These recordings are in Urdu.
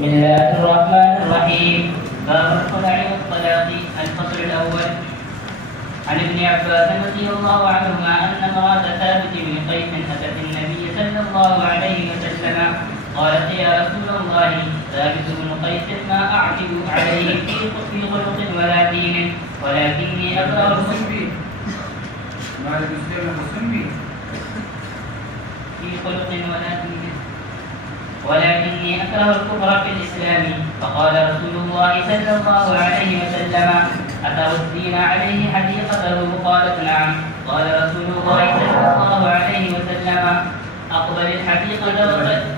بسم الله الرحمن الرحيم. باب الخلع والطلاق. الفصل الأول. عن ابن عباس رضي الله عنهما أن امرأة ثابت بن قيس أتت النبي صلى الله عليه وسلم قالت: يا رسول الله، ثابت بن قيس ما أعتب عليه في خلق ولا دين، ولكني أكره في خلق ولا دين، ولكني أكره الكفر في الإسلام. فقال رسول الله صلى الله عليه وسلم: أتردين عليه حديقته؟ قالت: نعم. قال رسول الله صلى الله عليه وسلم: اقبل الحديقة وطلقها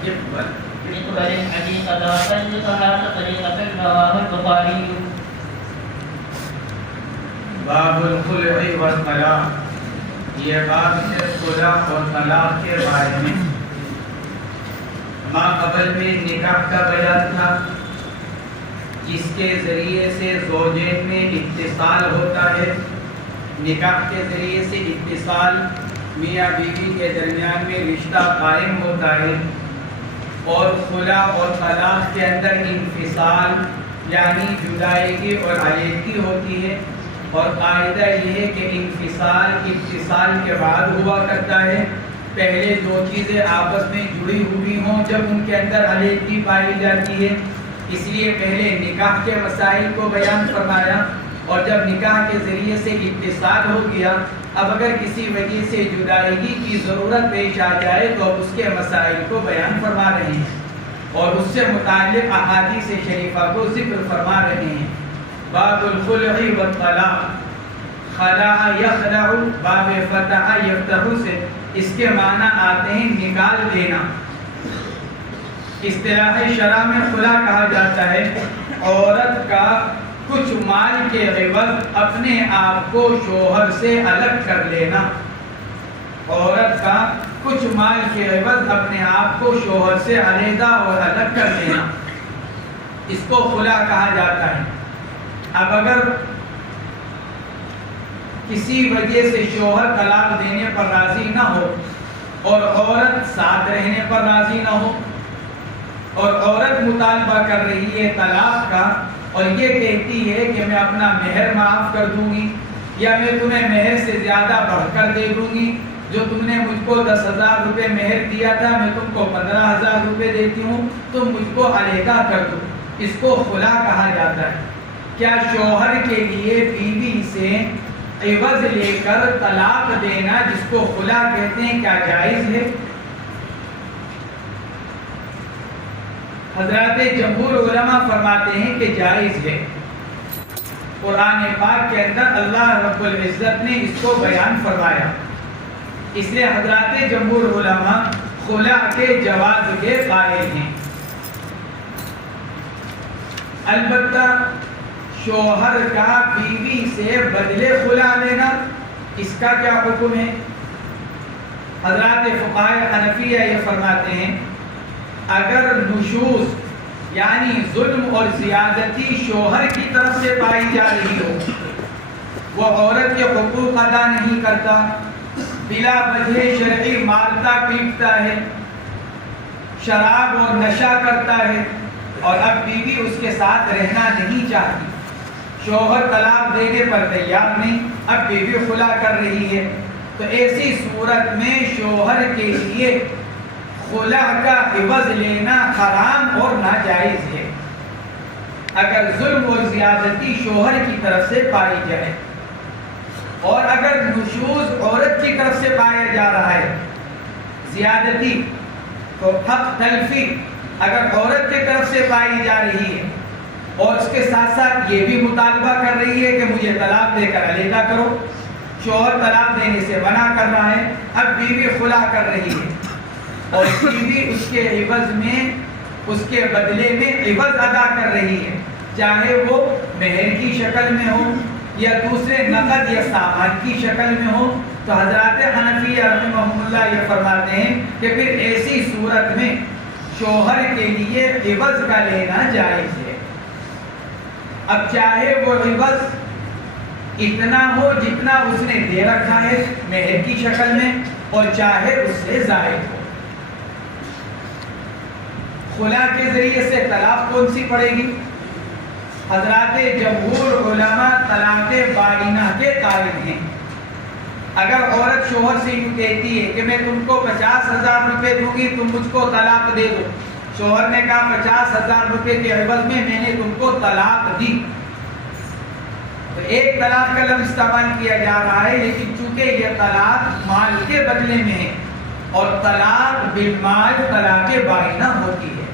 تطليقة. رواه البخاري. باب الخلع والطلاق. یہ باب ہے خلع اور طلاق کے بارے میں. ما قبل میں نکاح کا بیان تھا، جس کے ذریعے سے زوجین میں اتصال ہوتا ہے. نکاح کے ذریعے سے اتصال، میاں بیوی کے درمیان میں رشتہ قائم ہوتا ہے. اور خلع اور طلاق کے اندر انفصال یعنی جدائیگی اور علیحدگی ہوتی ہے. اور قاعدہ یہ ہے کہ انفصال اتصال کے بعد ہوا کرتا ہے. پہلے دو چیزیں آپس میں جڑی ہوئی ہوں جب ان کے اندر علیحدگی پائی جاتی ہے. اس لیے پہلے نکاح کے مسائل کو بیان فرمایا، اور جب نکاح کے ذریعے سے اتصال ہو گیا، اب اگر کسی وجہ سے جدائیگی کی ضرورت پیش آ جائے تو اب اس کے مسائل کو بیان فرما رہے ہیں اور اس سے متعلق احادیث شریفہ کو ذکر فرما رہے ہیں. باب الخلع والطلاق. خلع یخلع، باب فتح یفتح سے اس کے معنی آتے ہیں نکال دینا. اصطلاح شرع میں خلع کہا جاتا ہے عورت کا کچھ مال کے عوض اپنے آپ کو شوہر سے الگ کر لینا. عورت کا کچھ مال کے عوض اپنے آپ کو شوہر سے علیحدہ اور الگ کر لینا، اس کو خلع کہا جاتا ہے. اب اگر کسی وجہ سے شوہر طلاق دینے پر راضی نہ ہو اور عورت ساتھ رہنے پر راضی نہ ہو، اور عورت مطالبہ کر رہی ہے طلاق کا اور یہ کہتی ہے کہ میں اپنا مہر معاف کر دوں گی، یا میں تمہیں مہر سے زیادہ بڑھ کر دے دوں گی، جو تم نے مجھ کو 10,000 روپے مہر دیا تھا میں تم کو 15,000 روپے دیتی ہوں، تم مجھ کو علیحدہ کر دو، اس کو خلع کہا جاتا ہے. کیا شوہر کے لیے بیوی سے عوض لے کر طلاق دینا، جس کو خلع کہتے ہیں، کیا جائز ہے؟ حضرات جمہور علماء فرماتے ہیں کہ جائز ہے. قرآن پاک کے اندر اللہ رب العزت نے اس کو بیان فرمایا، اس لیے حضرات جمہور علماء خلع کے جواز کے قائل ہیں. البتہ شوہر کا بیوی سے بدلے خلع لینا، اس کا کیا حکم ہے؟ حضرات فقہائے حنفیہ یہ فرماتے ہیں اگر نشوز یعنی ظلم اور زیادتی شوہر کی طرف سے پائی جا رہی ہو، وہ عورت کے حقوق ادا نہیں کرتا، بلا وجہ شرعی مارتا پیٹتا ہے، شراب اور نشہ کرتا ہے، اور اب بیوی اس کے ساتھ رہنا نہیں چاہتی، شوہر طلاق دینے پر تیار نہیں، اب بیوی خلع کر رہی ہے، تو ایسی صورت میں شوہر کے لیے خلع کا عوض لینا حرام اور ناجائز ہے اگر ظلم اور زیادتی شوہر کی طرف سے پائی جائے. اور اگر نشوز عورت کی طرف سے پایا جا رہا ہے، زیادتی تو حق تلفی اگر عورت کی طرف سے پائی جا رہی ہے اور اس کے ساتھ ساتھ یہ بھی مطالبہ کر رہی ہے کہ مجھے طلاق دے کر علیحدہ کرو، شوہر طلاق دینے سے منع کر رہا ہے، اب بیوی خلع کر رہی ہے اور بیوی اس کے عوض میں، اس کے بدلے میں عوض ادا کر رہی ہے، چاہے وہ مہر کی شکل میں ہو یا دوسرے نقد یا سامان کی شکل میں ہو، تو حضرات حنفیہ رحمہم اللہ یہ فرماتے ہیں کہ پھر ایسی صورت میں شوہر کے لیے عوض کا لینا جائز ہے. اب چاہے وہ عوض اتنا ہو جتنا اس نے دے رکھا ہے مہر کی شکل میں، اور چاہے اس سے زائد ہو. خلا کے ذریعے سے طلاق کون سی پڑے گی؟ حضرات جمہور علماء طلاق بائنہ کے قائل ہیں۔ اگر عورت شوہر سے یوں کہتی ہے کہ میں تم کو 50,000 روپے دوں گی، تم مجھ کو طلاق دے دو، شوہر نے کہا 50,000 روپے کے عوض میں نے تم کو طلاق دی، تو ایک طلاق کا لفظ استعمال کیا جا رہا ہے، لیکن چونکہ یہ طلاق مال کے بدلے میں ہے اور طلاق بالمال طلاق بائنہ ہوتی ہے،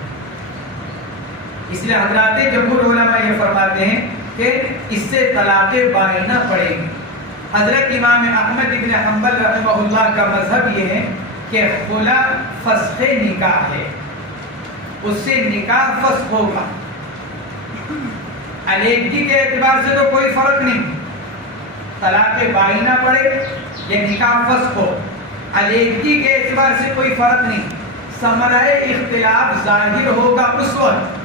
اس لیے حضرات جمہور علماء یہ فرماتے ہیں کہ اس سے طلاق بائنہ پڑے گی۔ حضرت امام احمد بن حنبل رحمہ اللہ کا مذہب یہ ہے کہ خلا فسخ نکاح ہے، اس سے نکاح فسخ ہوگا، علیحدگی کے اعتبار سے تو کوئی فرق نہیں، طلاق بائنہ پڑے یا نکاح فسخ ہو، علیحدگی کے اعتبار سے کوئی فرق نہیں، ثمرہ اختلاف ظاہر ہوگا اس وقت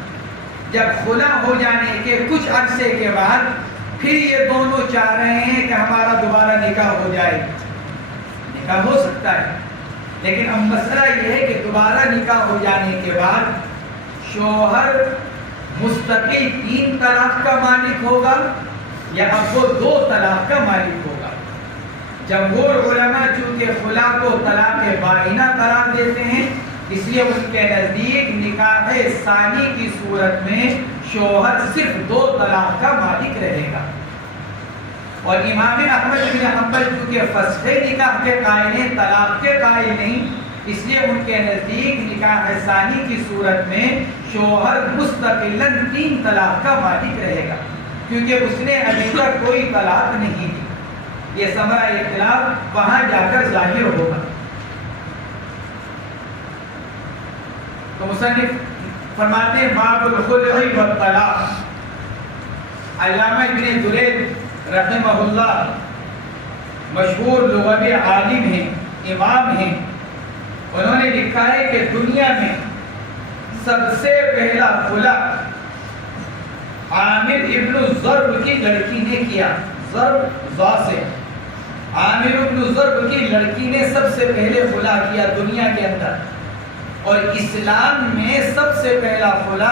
جب خلا ہو جانے کے کچھ عرصے کے بعد پھر یہ دونوں چاہ رہے ہیں کہ ہمارا دوبارہ نکاح ہو جائے، نکاح ہو سکتا ہے، لیکن اب مسئلہ یہ ہے کہ دوبارہ نکاح ہو جانے کے بعد شوہر مستقل 3 طلاق کا مالک ہوگا یا اب وہ 2 طلاق کا مالک ہوگا۔ جمہور علماء چونکہ خلا کو طلاق بائنہ قرار دیتے ہیں، اس لیے ان کے نزدیک نکاح ثانی کی صورت میں شوہر صرف 2 طلاق کا مالک رہے گا، اور امام احمد بن حنبل چونکہ فسخ نکاح کے قائل ہیں، طلاق کے قائل نہیں، اس لیے ان کے نزدیک نکاح ثانی کی صورت میں شوہر مستقلاً 3 طلاق کا مالک رہے گا، کیونکہ اس نے ابھی تک کوئی طلاق نہیں دی، یہ ثمرہ اختلاف وہاں جا کر ظاہر ہوگا۔ تو مصنف فرماتے ہیں باب الخلع والطلاق۔ علامہ ابن درید رحمہ اللہ مشہور لغوی عالم ہیں، امام ہیں، انہوں نے لکھا ہے کہ دنیا میں سب سے پہلا خلع عامر ابن ضرب کی لڑکی نے کیا، ضرب ضا سے، عامر ابن ضرب کی لڑکی نے سب سے پہلے خلع کیا دنیا کے اندر، اور اسلام میں سب سے پہلا خلع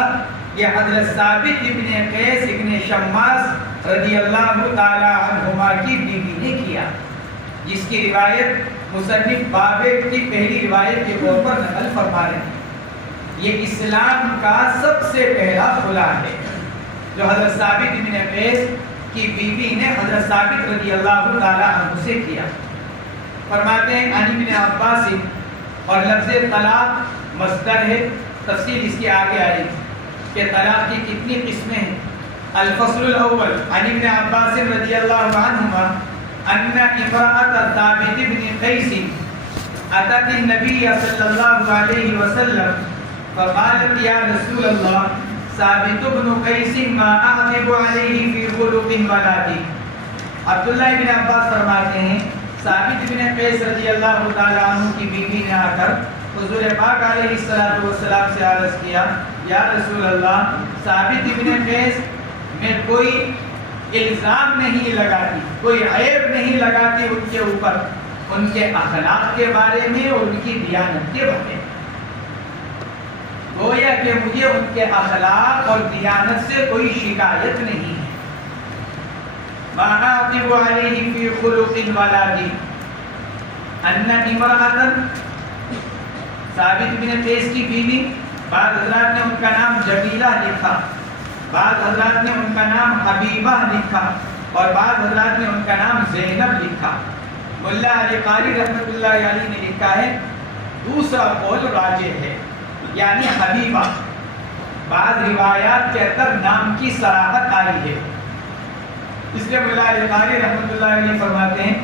یہ حضرت ثابت ابن قیس ابن شماس رضی اللہ تعالی عنہما کی بیوی نے کیا، جس کی روایت مصنف باب کی پہلی روایت کے طور پر نقل فرما رہے ہیں۔ یہ اسلام کا سب سے پہلا خلع ہے جو حضرت ثابت ابن قیس کی بیوی نے حضرت ثابت رضی اللہ تعالی عنہ سے کیا۔ فرماتے ہیں عن ابن عباس، اور لفظ طلاق مصدر ہے، تفصیل اس کی آگے آئی کہ طلاق کی کتنی قسمیں ہیں۔ الفصل الاول عن ابن عباس رضی اللہ عنہما ان امرأة ثابت بن قیس اتت النبی صلی اللہ علیہ وسلم فقالت یا رسول اللہ ثابت بن قیس ما اعتب علیہ فی خلق ولا دین۔ عبداللہ بن عباس فرماتے ہیں ثابت بن قیس رضی اللہ تعالی عنہ کی بیوی نے آ کر حضور پاک علیہ السلام سے عرض کیا، یا رسول اللہ ثابت بن قیس میں کوئی الزام نہیں لگاتی، کوئی عیب نہیں لگاتی ان کے اوپر، ان کے اخلاق کے بارے میں اور ان کی دیانت کے بارے میں، گویا کہ مجھے ان کے اخلاق اور دیانت سے کوئی شکایت نہیں ہے۔ ما اعتب علیہ فی خلق ولا دین ان امرأة، ثابت بن قیس کی بیوی، بعض حضرات نے ان کا نام جمیلہ لکھا، بعض حضرات نے ان کا نام حبیبہ لکھا، اور بعض حضرات نے ان کا نام زینب لکھا۔ ملا علی قاری رحمۃ اللہ علیہ نے لکھا ہے دوسرا قول راجح ہے، یعنی حبیبہ۔ بعض روایات کے اندر نام کی صراحت آئی ہے، اس لیے ملا علی قاری رحمۃ اللہ علیہ فرماتے ہیں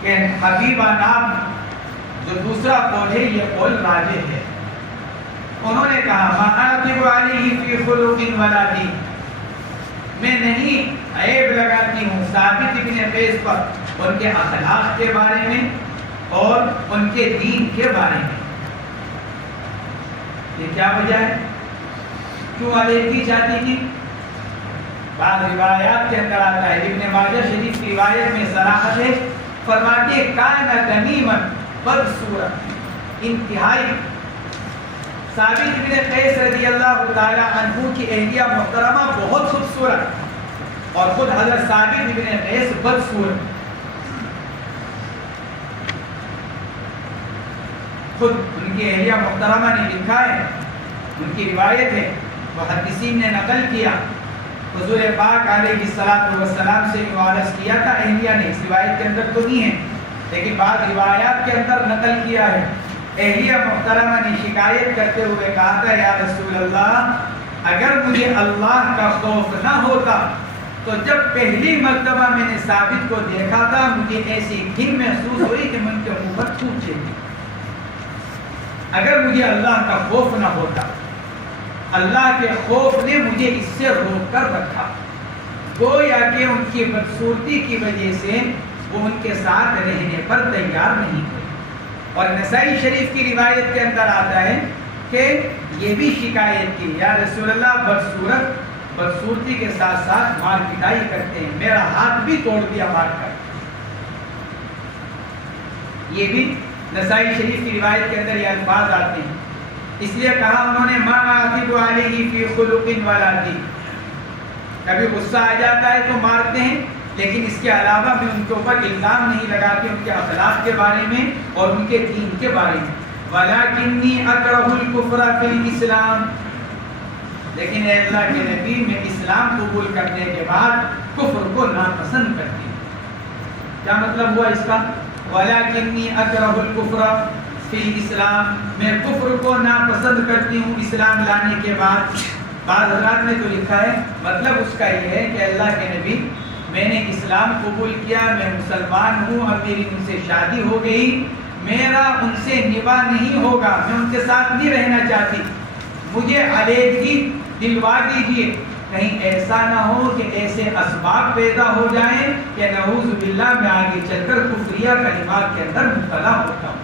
کہ حبیبہ نام جو دوسرا قول ہے یہ قول راجح ہے۔ انہوں نے کہا ما اعتب علیہ فی خلق ولا دین، میں نہیں عیب لگاتی ہوں ثابت بن قیس پر ان کے اخلاق کے بارے میں اور ان کے دین کے بارے میں۔ یہ کیا وجہ ہے؟ کیوں علیحدگی چاہتی تھی؟ بعض روایات کے اندر آتا ہے، ابن ماجہ شریف کی روایت میں صراحت ہے، فرماتے ہیں کان غنیمن بدصورت، انتہائی ثابت بن قیس رضی اللہ تعالی عنہ کی اہلیہ محترمہ بہت خوبصورت اور خود حضرت ثابت بن قیس بدصورت. خود ان کی اہلیہ محترمہ نے لکھا ہے، ان کی روایت ہے، محدثین نے نقل کیا، حضور پاک علیہ الصلوۃ والسلام سے عرض کیا تھا اہلیہ نے، اس روایت کے اندر تو نہیں ہے لیکن بعض روایات کے اندر نقل کیا ہے. اہلیہ محترمہ نے شکایت کرتے ہوئے کہا تھا یا رسول اللہ اگر مجھے اللہ کا خوف نہ ہوتا تو جب پہلی مرتبہ میں نے ثابت کو دیکھا تھا مجھے ایسی گھن محسوس ہوئی کہ من کے منہ پر تھوک چلی. اگر مجھے اللہ کا خوف نہ ہوتا، اللہ کے خوف نے مجھے اس سے روک کر رکھا. گویا کہ ان کی بدصورتی کی وجہ سے وہ ان کے ساتھ رہنے پر تیار نہیں ہوئے. اور نسائی شریف کی روایت کے اندر آتا ہے کہ یہ بھی شکایت کی یا رسول اللہ بدصورتی کے ساتھ ساتھ مار پٹائی کرتے ہیں، میرا ہاتھ بھی توڑ دیا مار کر. یہ بھی نسائی شریف کی روایت کے اندر یہ الفاظ آتے ہیں. اس لیے کہا انہوں نے ما اعتب علیہ فی خلق ولا دین، کبھی غصہ آ جاتا ہے تو مارتے ہیں لیکن اس کے علاوہ میں ان کے اوپر الزام نہیں لگاتے ان کے اخلاق کے بارے میں اور ان کے دین کے بارے میں. وَلَكِنِّي أَكْرَهُ الْكُفْرَ فِي الْإِسْلَامِ، لیکن اے اللہ کے نبی میں اسلام قبول کرنے کے بعد کفر کو ناپسند کرتی ہوں. کیا مطلب ہوا اس کا؟ وَلَكِنِّي أَكْرَهُ الْكُفْرَ فِي الْإِسْلَامِ، میں کفر کو ناپسند کرتی ہوں اسلام لانے کے بعد. بعض حضرات نے تو لکھا ہے مطلب اس کا یہ ہے کہ اللہ کے نبی میں نے اسلام قبول کیا، میں مسلمان ہوں، اب میری ان سے شادی ہو گئی، میرا ان سے نباہ نہیں ہوگا، میں ان کے ساتھ نہیں رہنا چاہتی، مجھے علیحدگی دلوا دیجیے. کہیں ایسا نہ ہو کہ ایسے اسباب پیدا ہو جائیں کہ نعوذ باللہ میں آگے چل کر کفریہ کلمات کے اندر مبتلا ہوتا ہوں.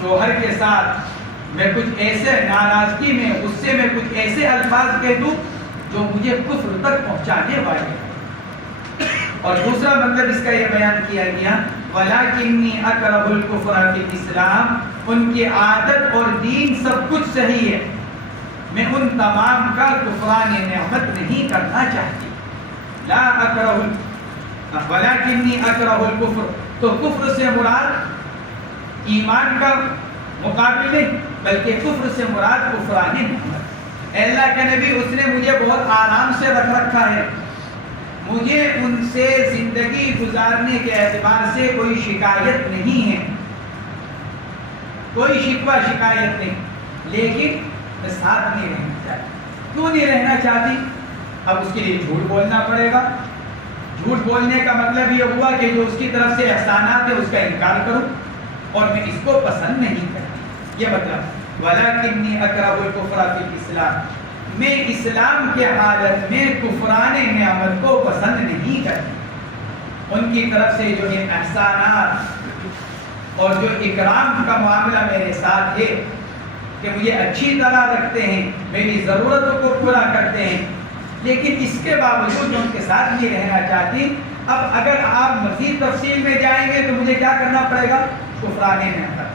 شوہر کے ساتھ میں کچھ ایسے ناراضگی میں غصے میں کچھ ایسے الفاظ کہہ دوں جو مجھے کفر تک پہنچانے والے ہیں. اور دوسرا مطلب اس کا یہ بیان کیا گیا وَلَكِنِّي أَكْرَهُ الْكُفْرَ فِي الْإِسْلَامِ، ان کی عادت اور دین سب کچھ صحیح ہے، میں ان تمام کا کفران نعمت نہیں کرنا چاہتی. لا أكره وَلَكِنِّي أَكْرَهُ الْكُفْرَ، تو کفر سے مراد ایمان کا مقابل نہیں بلکہ کفر سے مراد کفران نعمت. اے اللہ کے نبی اس نے مجھے بہت آرام سے رکھا ہے، مجھے ان سے زندگی گزارنے کے اعتبار سے کوئی شکایت نہیں ہے، کوئی شکوہ شکایت نہیں، لیکن میں ساتھ نہیں رہنا چاہتی. کیوں نہیں رہنا چاہتی؟ اب اس کے لیے جھوٹ بولنا پڑے گا. جھوٹ بولنے کا مطلب یہ ہوا کہ جو اس کی طرف سے احسانات ہے اس کا انکار کروں اور میں اس کو پسند نہیں کرتی. یہ مطلب وَلَكِنِّي أَكْرَهُ الْكُفْرَ فِي الْإِسْلَامِ، میں اسلام کے حالت میں کفران نعمت کو پسند نہیں کرتی. ان کی طرف سے جو احسانات اور جو اکرام کا معاملہ میرے ساتھ ہے کہ مجھے اچھی طرح رکھتے ہیں، میری ضرورتوں کو پورا کرتے ہیں، لیکن اس کے باوجود میں ان کے ساتھ نہیں رہنا چاہتی. اب اگر آپ مزید تفصیل میں جائیں گے تو مجھے کیا کرنا پڑے گا؟ کفران نعمت.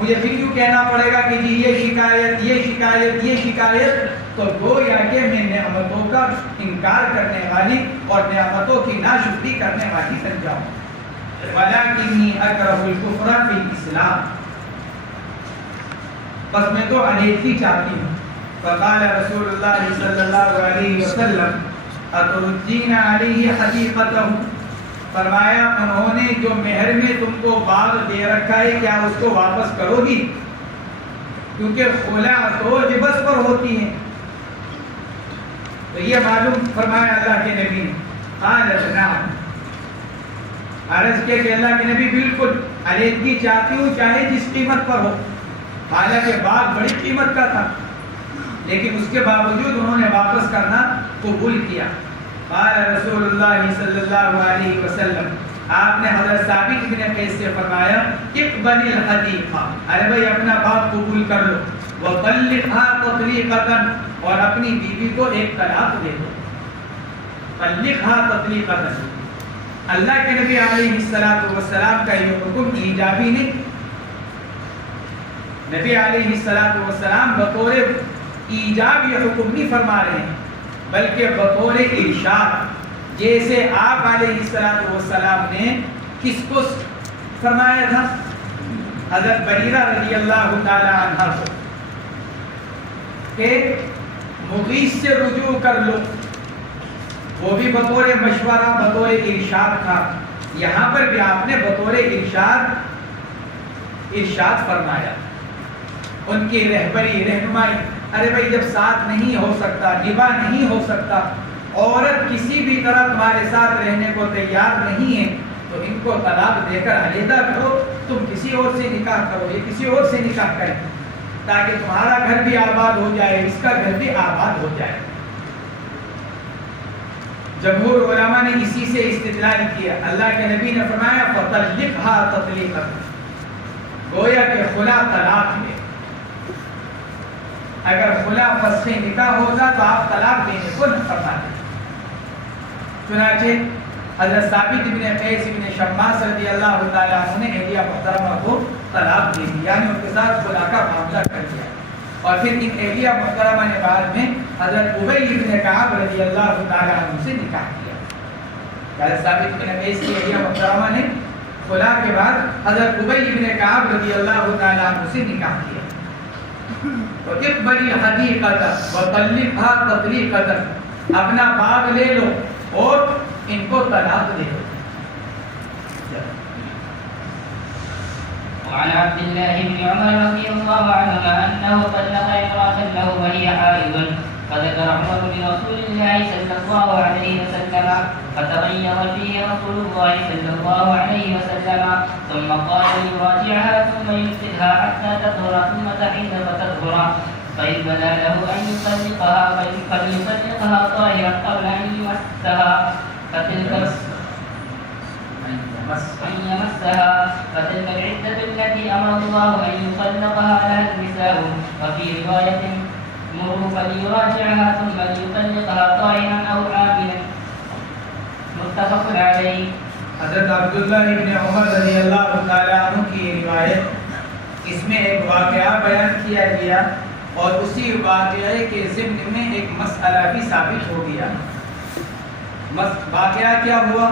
مجھے پھر کیوں کہنا پڑے گا کہ جی یہ شکایت یہ شکایت یہ شکایت؟ تو گویا کہ میں نعمتوں کا انکار کرنے والی اور نعمتوں کی ناشکری کرنے والی بن جاؤں. وَلَكِنِّي أَكْرَهُ الْكُفْرَ فِي الْإِسْلَامِ، بس میں تو علیحدگی چاہتی ہوں. فقال رسول اللہ صلی اللہ علیہ وسلم أَتُرُدِّينَ عَلَيْهِ حَدِيقَتَهُ، فرمایا انہوں نے جو مہر میں تم کو باغ دے رکھا ہے کیا اس کو واپس کرو گی؟ کیونکہ خلا تو لباس پر ہوتی ہے. تو یہ معلوم فرمایا اللہ کے نبی نے. قالت نعم، عرض کیا کہ اللہ کے نبی بالکل علیحدگی چاہتی ہوں چاہے جس قیمت پر ہو. حالانکہ باغ بڑی قیمت کا تھا لیکن اس کے باوجود انہوں نے واپس کرنا قبول کیا. قال رسول اللہ صلی اللہ علیہ وسلم، آپ نے حضرت ثابت بن قیس سے فرمایا اقبل الحدیقہ، ارے بھائی اپنا باپ قبول کر لو، وطلقها تطلیقة، اور اپنی بیوی کو ایک طلاق دے دو. طلقها تطلیقة، اللہ کے نبی علیہ الصلوۃ والسلام کا یہ حکم ایجابی نہیں نبی علیہ السلام بطور ایجاب یہ حکم نہیں فرما رہے ہیں بلکہ بطور ارشاد، جیسے آپ علیہ السلام نے کس کو فرمایا تھا؟ حضرت بریرہ رضی اللہ تعالی عنہ کو کہ مغیث سے رجوع کر لو، وہ بھی بطور مشورہ بطور ارشاد تھا، یہاں پر بھی آپ نے بطور ارشاد فرمایا، ان کی رہبری رہنمائی۔ ارے بھائی جب ساتھ نہیں ہو سکتا، نباہ نہیں ہو سکتا، عورت کسی بھی طرح تمہارے ساتھ رہنے کو تیار نہیں ہے تو ان کو طلاق دے کر علیحدہ کرو، تم کسی اور سے نکاح کرو، یہ کسی اور سے نکاح کریں تاکہ تمہارا گھر بھی آباد ہو جائے، اس کا گھر بھی آباد ہو جائے۔ جمہور علماء نے اسی سے استدلال کیا۔ اللہ کے نبی نے فرمایا فَطَلِّقْهَا تَطْلِيقًا، گویا کہ خلا طلاق ہے، اگر خلا فسخ نکاح ہوتا تو آپ طلاق دینے کو نہ فرماتے۔ چنانچہ حضرت ثابت بن قیس بن شماس رضی اللہ تعالیٰ عنہ نے اہلیہ محترمہ کو طلاق دے دی، یعنی ان کے ساتھ خلا کا معاملہ کر دیا، اور پھر ان اہلیہ محترمہ نے بعد میں حضرت ابی بن کعب رضی اللہ تعالیٰ عنہ سے نکاح کیا۔ حضرت ثابت بن قیس کی اہلیہ محترمہ نے خلا کے بعد حضرت ابی بن کعب رضی اللہ تعالیٰ عنہ سے نکاح کیا۔ وَتِقْبَلِ الْحَدِيقَةَ وَطَلِّقْهَا تَطْلِيقَةً، اپنا باغ لے لو اور ان کو طلاق دے دو۔ وعن عبد الله بن عمر رضي الله عنهما أنه طلق امرأة له وهي حائض، فذكر عمر لرسول الله صلى الله عليه وسلم، فتغير فيه رسول الله صلى الله عليه وسلم، ثم قال ليراجعها ثم يمسكها حتى تطهر ثم تحيض فتطهر، فإن بدا له أن يطلقها فليطلقها طاهرا قبل أن يمسها، فتلك العدة التي أمر الله أن يطلقها لها النساء، وفي رواية مروا فليراجعها ثم ليطلقها طاهرا أو حاملا، متفق عليه۔ حضرت عبداللہ ابن عمر رضی اللہ تعالیٰ عنہ کی روایت، اس میں ایک واقعہ بیان کیا گیا اور اسی واقعے کے ضمن میں ایک مسئلہ بھی ثابت ہو گیا۔ واقعہ کیا ہوا؟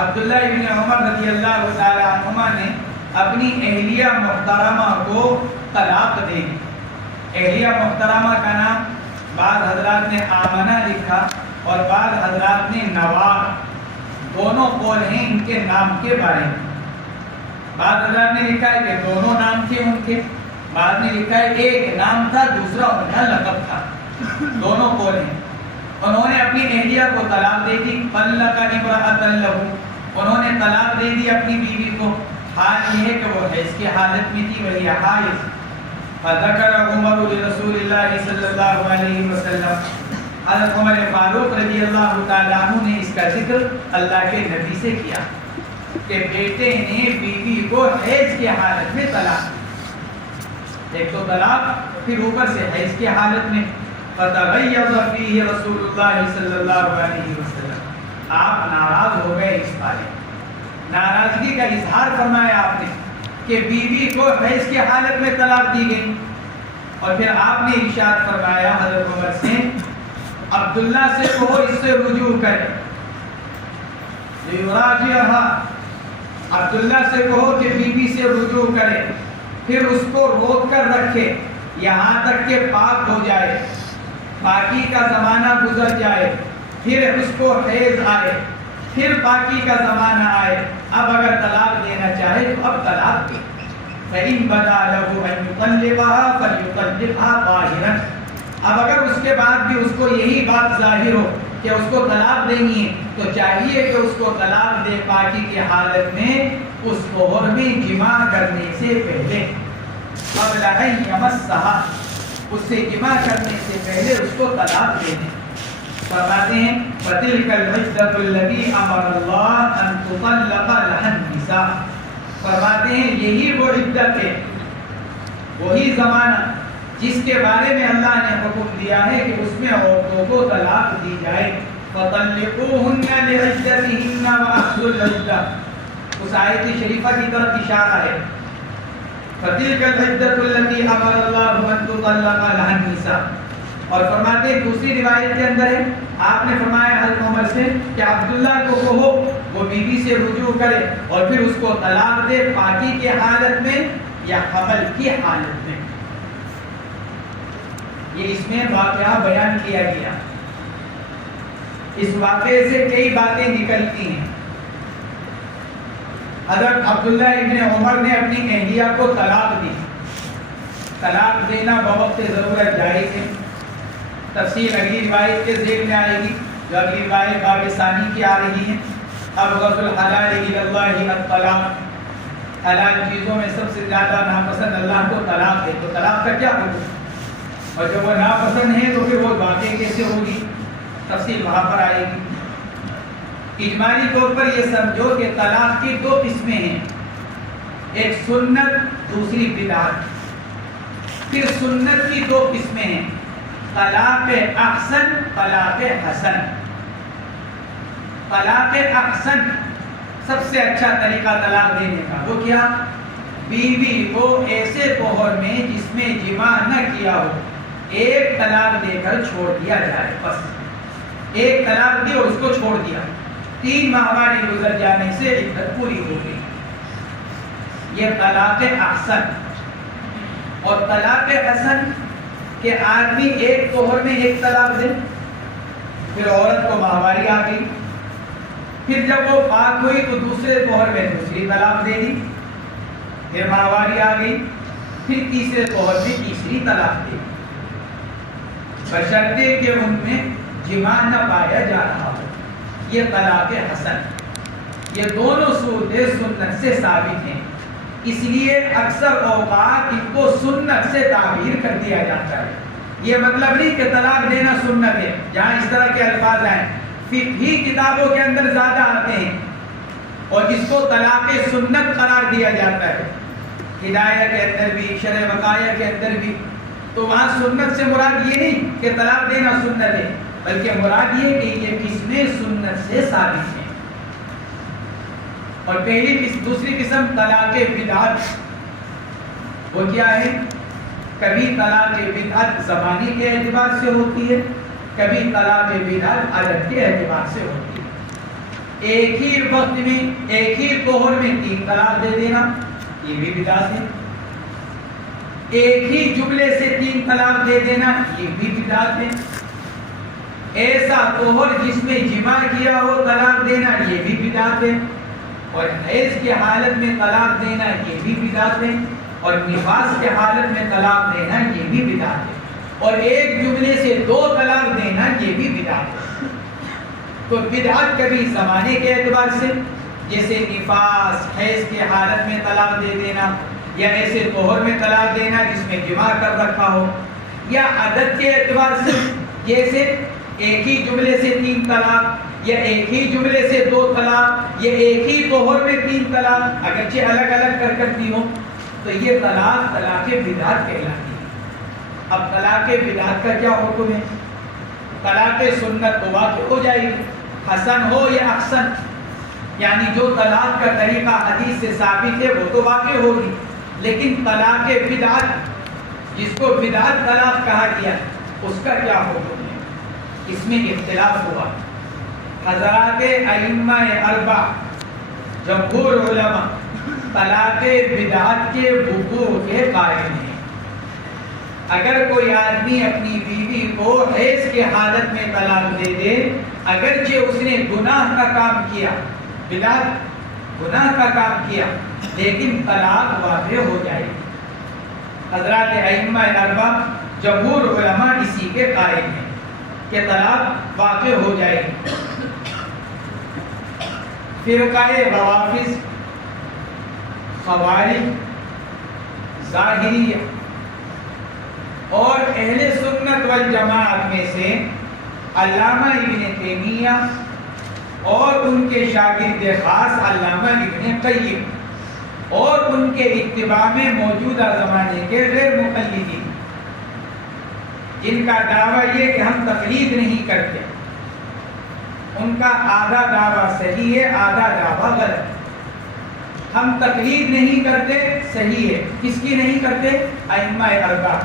عبداللہ ابن عمر رضی اللہ تعالیٰ عنہما نے اپنی اہلیہ محترمہ کو طلاق دے دی۔ اہلیہ محترمہ کا نام بعض حضرات نے آمنہ لکھا اور بعض حضرات نے نوار، دونوں قول ہیں ان کے نام کے بارے میں۔ بعض حضرات نے لکھا ہے کہ دونوں نام تھے ان کے، بعض نے لکھا ہے ایک نام تھا دوسرا ان کا لقب تھا، دونوں قول ہیں۔ انہوں نے اپنی اہلیہ کو طلاق دے دی، طلق امرأة له، انہوں نے طلاق دے دی اپنی بیوی کو، حال یہ ہے کہ وہ حیض کی حالت میں تھی، وہی حائض۔ فذکر عمر لرسول اللہ صلی اللہ علیہ وسلم، حضرت عمر فاروق رضی اللہ تعالیٰ عنہ نے اس کا ذکر اللہ کے نبی سے کیا کہ بیٹے نے بیوی کو حیض کی حالت میں طلاق دی، ایک تو طلاق پھر اوپر سے حیض کی حالت میں۔ فتغیظ فیہ رسول اللہ صلی اللہ علیہ وسلم، آپ ناراض ہو گئے اس بارے، ناراضگی کا اظہار فرمایا آپ نے کہ بیوی کو حیض کی حالت میں طلاق دی گئی، اور پھر آپ نے ارشاد فرمایا حضرت عمر سے، عبداللہ سے کہو اس سے رجوع کرے، لیراجعہا، عبداللہ سے کہو کہ بیوی سے رجوع کرے، پھر اس کو روک کر رکھے یہاں تک کہ پاک ہو جائے، پاکی کا زمانہ گزر جائے، پھر اس کو حیض آئے، پھر پاکی کا زمانہ آئے، اب اگر طلاق دینا چاہے تو اب طلاق دے۔ فَإِن بَدَا لَهُ أَن يُطَلِّقَهَا فَلْيُطَلِّقْهَا طَاهِرًا، اب اگر اس کے بعد بھی اس کو یہی بات ظاہر ہو کہ اس کو طلاق دینی ہے تو چاہیے کہ اس کو طلاق دے پاکی کی حالت میں، اس طہر میں جماع کرنے سے پہلے، قبل ان یمسها، اس سے جماع کرنے سے پہلے اس کو طلاق دے دیں۔ فرماتے ہیں فَتِلْكَ الْعِدَّةُ الَّتِي أَمَرَ اللَّهُ أَن تُطَلَّقَ لَهَا النِّسَاءُ، فرماتے ہیں یہی وہ عدت ہے، وہی زمانہ جس کے بارے میں اللہ نے حکم دیا ہے کہ اس میں عورتوں کو طلاق دی جائے۔ فَطَلِّقُوهُنَّ لِعِدَّتِهِنَّ وَأَحْصُوا الْعِدَّةَ، اس آیت شریفہ کی طرف اشارہ ہے فتلک العدۃ التي امر اللہ ان تطلق لها النساء. اور فرماتے ہیں دوسری روایت کے اندر ہے آپ نے فرمایا حضرت عمر سے کہ عبداللہ کو کہو وہ بیوی سے رجوع کرے اور پھر اس کو طلاق دے پاکی کی حالت میں یا حمل کی حالت میں. یہ اس میں واقعہ بیان کیا گیا. اس واقعے سے کئی باتیں نکلتی ہیں. حضرت عبداللہ ابن عمر نے اپنی اہلیہ کو طلاق دی. طلاق دینا بوقت ضرورت جائز ہے. تفصیل اگلی روایت کے ذیل میں آئے گی جو اگلی روایت باب ثانی کی آ رہی ہے. ابغض الحلال الی اللہ الطلاق. حلال چیزوں میں سب سے زیادہ ناپسند اللہ کو طلاق ہے. تو طلاق کا کیا حکم؟ اور جب وہ ناپسند ہے تو پھر وہ واقع کیسے ہوگی؟ تفصیل وہاں پر آئے گی. اجمالی طور پر یہ سمجھو کہ طلاق کی دو قسمیں ہیں. ایک سنت دوسری بدعت. پھر سنت کی دو قسمیں ہیں طلاق احسن طلاق حسن. طلاق احسن سب سے اچھا طریقہ طلاق دینے کا وہ کیا؟ بیوی کو ایسے طہر میں جس میں جماع نہ کیا ہو ایک طلاق دے کر چھوڑ دیا جائے. بس ایک طلاق دی اور اس کو چھوڑ دیا. 3 ماہواری گزر جانے سے عدت پوری ہو گئی. یہ طلاق احسن. اور طلاق حسن کہ آدمی ایک طہر میں ایک طلاق دے پھر عورت کو ماہواری آ گئی پھر جب وہ پاک ہوئی تو دوسرے طہر میں دوسری طلاق دے دی پھر ماہواری آ گئی پھر تیسرے طہر میں تیسری طلاق دے دی بشرطے کہ ان میں جماع نہ پایا جا رہا ہو. یہ طلاق حسن. یہ دونوں صورتیں سنت سے ثابت ہیں. اس لیے اکثر اوقات ان کو سنت سے تعبیر کر دیا جاتا ہے. یہ مطلب نہیں کہ طلاق دینا سنت ہے. جہاں اس طرح کے الفاظ آئیں فقہی کتابوں کے اندر زیادہ آتے ہیں اور جس کو طلاق سنت قرار دیا جاتا ہے. ہدایہ کے اندر بھی شرح وقایہ کے اندر بھی. تو وہاں سنت سے مراد یہ نہیں کہ طلاق دینا سنت ہے بلکہ مراد یہ کہ یہ قسمیں سنت سے ثابت ہیں. اور دوسری قسم طلاق بدعت. وہ کیا ہے؟ کبھی طلاق بدعت زمانی کے اعتبار سے ہوتی ہے کبھی طلاق بدعت عدد کے اعتبار سے ہوتی ہے. ایک ہی وقت میں ایک ہی طہر میں 3 طلاق دے دینا یہ بھی بدعت ہے. ایک ہی جملے سے 3 طلاق دے دینا یہ بھی بدعت ہے. ایسا طہر جس میں جماع کیا ہو طلاق دینا یہ بھی بدعت ہے. اور حیض کی حالت میں طلاق دینا یہ بھی بدعت ہے. اور نفاس کی حالت میں طلاق دینا یہ بھی بدعت ہے. اور ایک جملے سے 2 طلاق دینا یہ بھی بدعت ہے. تو بدعت کبھی زمانے کے اعتبار سے جیسے نفاس حیض کی حالت میں طلاق دے دینا یا ایسے طہر میں طلاق دینا جس میں جماع کر رکھا ہو یا عدد کے اعتبار سے جیسے ایک ہی جملے سے 3 طلاق یا ایک ہی جملے سے 2 طلاق یا ایک ہی طہر میں 3 طلاق اگرچہ الگ الگ کر دی ہو تو یہ طلاق بدعت کہلاتی ہے. اب طلاق بدعت کا کیا حکم ہے؟ طلاق سنت تو واقع ہو جائے گی حسن ہو یا احسن. یعنی جو طلاق کا طریقہ حدیث سے ثابت ہے وہ تو واقع ہوگی. لیکن طلاق بدعت جس کو بدعت طلاق کہا گیا اس کا کیا حکم ہے؟ اس میں اختلاف ہوا. حضرات ائمہ اربع جمہور علماء طلاق بدعت کے وقوع کے قائل ہیں. اگر کوئی آدمی اپنی بیوی کو حیض کی حالت میں طلاق دے دے اگرچہ اس نے گناہ کا کام کیا بدعت گناہ کا کام کیا لیکن طلاق واقع ہو جائے گی. حضرات ائمہ اربعہ جمہور علماء اسی کے قائل ہیں کہ طلاق واقع ہو جائے گی. فرقہ روافض خوارج ظاہریہ اور اہل سنت والجماعت میں سے علامہ ابن تیمیہ اور ان کے شاگرد خاص علامہ ابن قیم اور ان کے اتباع میں موجودہ زمانے کے غیر مقلدین جن کا دعویٰ یہ کہ ہم تقلید نہیں کرتے ان کا آدھا دعویٰ صحیح ہے آدھا دعویٰ غلط. ہم تقلید نہیں کرتے، صحیح ہے، کس کی نہیں کرتے؟ ائمہ اربعہ،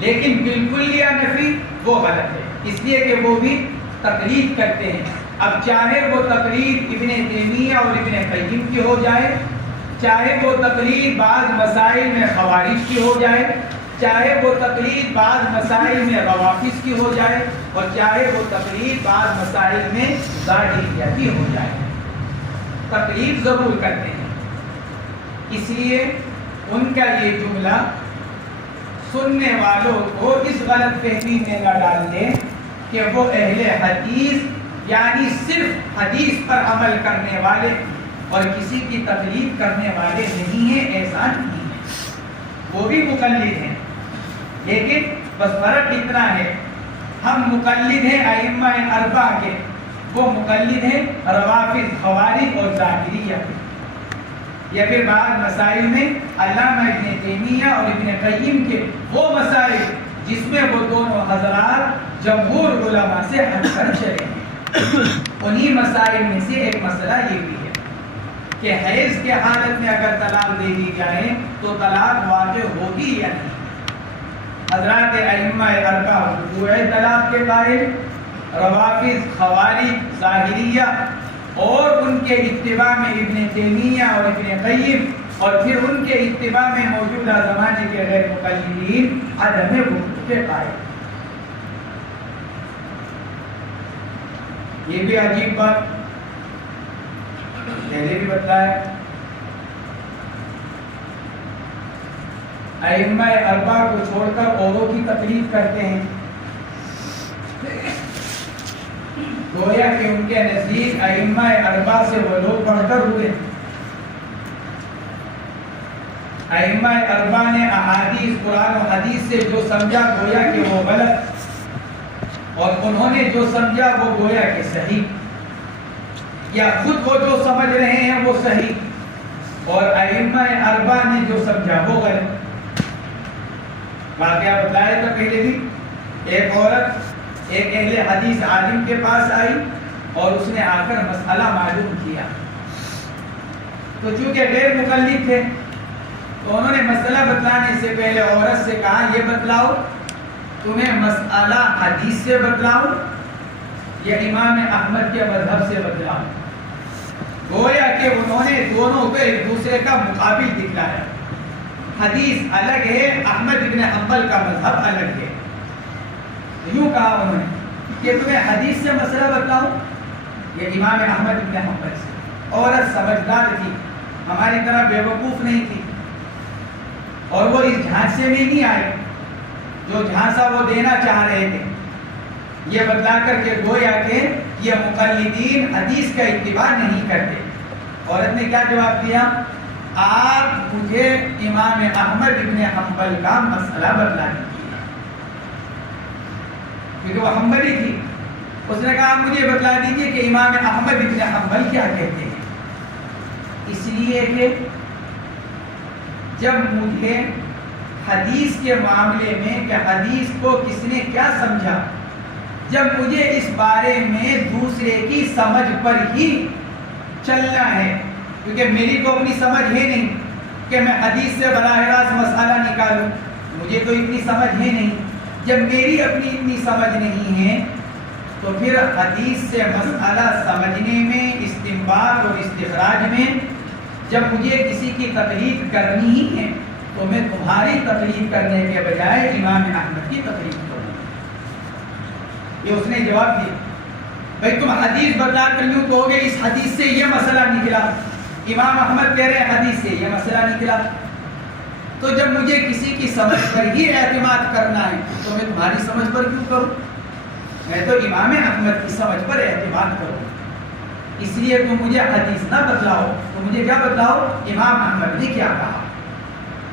لیکن بالکلیہ نفی وہ غلط ہے، اس لیے کہ وہ بھی تقلید کرتے ہیں۔ اب چاہے وہ تقلید ابن تیمیہ اور ابن قیم کی ہو جائے، چاہے وہ تقلید بعض مسائل میں خوارج کی ہو جائے، چاہے وہ تقلید بعض مسائل میں روافض کی ہو جائے، اور چاہے وہ تقلید بعض مسائل میں ظاہریہ کی ہو جائے، تقلید ضرور کرتے ہیں۔ اس لیے ان کا یہ جملہ سننے والوں کو اس غلط فہمی میں نہ ڈال دیں کہ وہ اہل حدیث یعنی صرف حدیث پر عمل کرنے والے اور کسی کی تقلید کرنے والے نہیں ہیں، ایسا نہیں ہے، وہ بھی مقلد ہیں، لیکن بس فرق اتنا ہے، ہم مقلد ہیں ائمہ اربعہ کے، وہ مقلد ہیں روافض، خوارج اور ظاہریہ کے۔ یا پھر بعض مسائل میں علامہ ابن تیمیہ اور ابن قیم کے وہ مسائل جس میں وہ دونوں حضرات جمہور علماء سے ہٹ کر چلے ہیں، انہی مسائل میں سے ایک مسئلہ یہ بھی ہے کہ حیض کے حالت میں اگر طلاق دے دی جائے تو طلاق واقع ہوگی یا نہیں۔ حضرات ائمہ اربعہ وقوع طلاق کے قائل، روافض، خوارج، ظاہریہ اور ان کے اتباع میں ابن تیمیہ اور ابن قیم اور پھر ان کے اتباع میں موجودہ زمانے کے غیر مقلدین عدم وقوع کے قائل۔ یہ بھی عجیب بات پہلے بھی بتایا، ائمہ اربعہ کو چھوڑ کر اوروں کی تقلید کرتے ہیں، گویا کہ ان کے نزدیک ائمہ اربعہ سے وہ لوگ بڑھ کر ہوئے۔ ائمہ اربعہ نے احادیث قرآن و حدیث سے جو سمجھا گویا کہ وہ غلط، اور انہوں نے جو سمجھا وہ گویا کہ صحیح، یا خود وہ جو سمجھ رہے ہیں وہ صحیح، اور ائمہ اربعہ نے جو سمجھا وہ غلط۔ واقعہ بتایا تھا پہلے بھی، ایک عورت ایک اہل حدیث عالم کے پاس آئی اور اس نے آ کر مسئلہ معلوم کیا، تو چونکہ غیر مقلد تھے تو انہوں نے مسئلہ بتلانے سے پہلے عورت سے کہا یہ بتلاؤ تمہیں مسئلہ حدیث سے بتلاؤ یا امام احمد کے مذہب سے بتلاؤ۔ گویا کہ انہوں نے دونوں کو ایک دوسرے کا مقابل دکھلایا، حدیث الگ ہے، احمد ابن حنبل کا مذہب الگ ہے۔ یوں کہا انہوں نے کہ تمہیں حدیث سے مسئلہ بتلاؤ یا امام احمد ابن حنبل سے۔ عورت سمجھدار تھی، ہماری طرح بے وقوف نہیں تھی، اور وہ اس جھانسے میں نہیں آئے جو جھانسا وہ دینا چاہ رہے تھے، یہ بتلا کر کے گویا کہ یہ مقلدین حدیث کا اتباع نہیں کرتے۔ عورت نے کیا جواب دیا؟ آپ مجھے امام احمد ابن حنبل کا مسئلہ بتلا دیجیے، کیونکہ وہ حنبلی تھی۔ اس نے کہا مجھے بتلا دیجیے کہ امام احمد ابن حنبل کیا کہتے ہیں، اس لیے کہ جب مجھے حدیث کے معاملے میں کہ حدیث کو کس نے کیا سمجھا، جب مجھے اس بارے میں دوسرے کی سمجھ پر ہی چلنا ہے، کیونکہ میری تو اپنی سمجھ ہے نہیں کہ میں حدیث سے براہ راست مسئلہ نکالوں، مجھے تو اتنی سمجھ ہے نہیں۔ جب میری اپنی اتنی سمجھ نہیں ہے تو پھر حدیث سے مسئلہ سمجھنے میں، استنباط اور استخراج میں جب مجھے کسی کی تقلید کرنی ہی ہے تو میں تمہاری تقلید کرنے کے بجائے امام احمد کی تقلید کروں۔ یہ اس نے جواب دیا، بھائی تم حدیث بدلا کر یوں کہو گے اس حدیث سے یہ مسئلہ نکلا، امام احمد کہہ رہے ہیں حدیث سے یہ مسئلہ نکلا، تو جب مجھے کسی کی سمجھ پر ہی اعتماد کرنا ہے تو میں تمہاری سمجھ پر کیوں کروں؟ میں تو امام احمد کی سمجھ پر اعتماد کروں، اس لیے تم مجھے حدیث نہ بتلاؤ، تو مجھے کیا بتلاؤ امام احمد نے کیا کہا،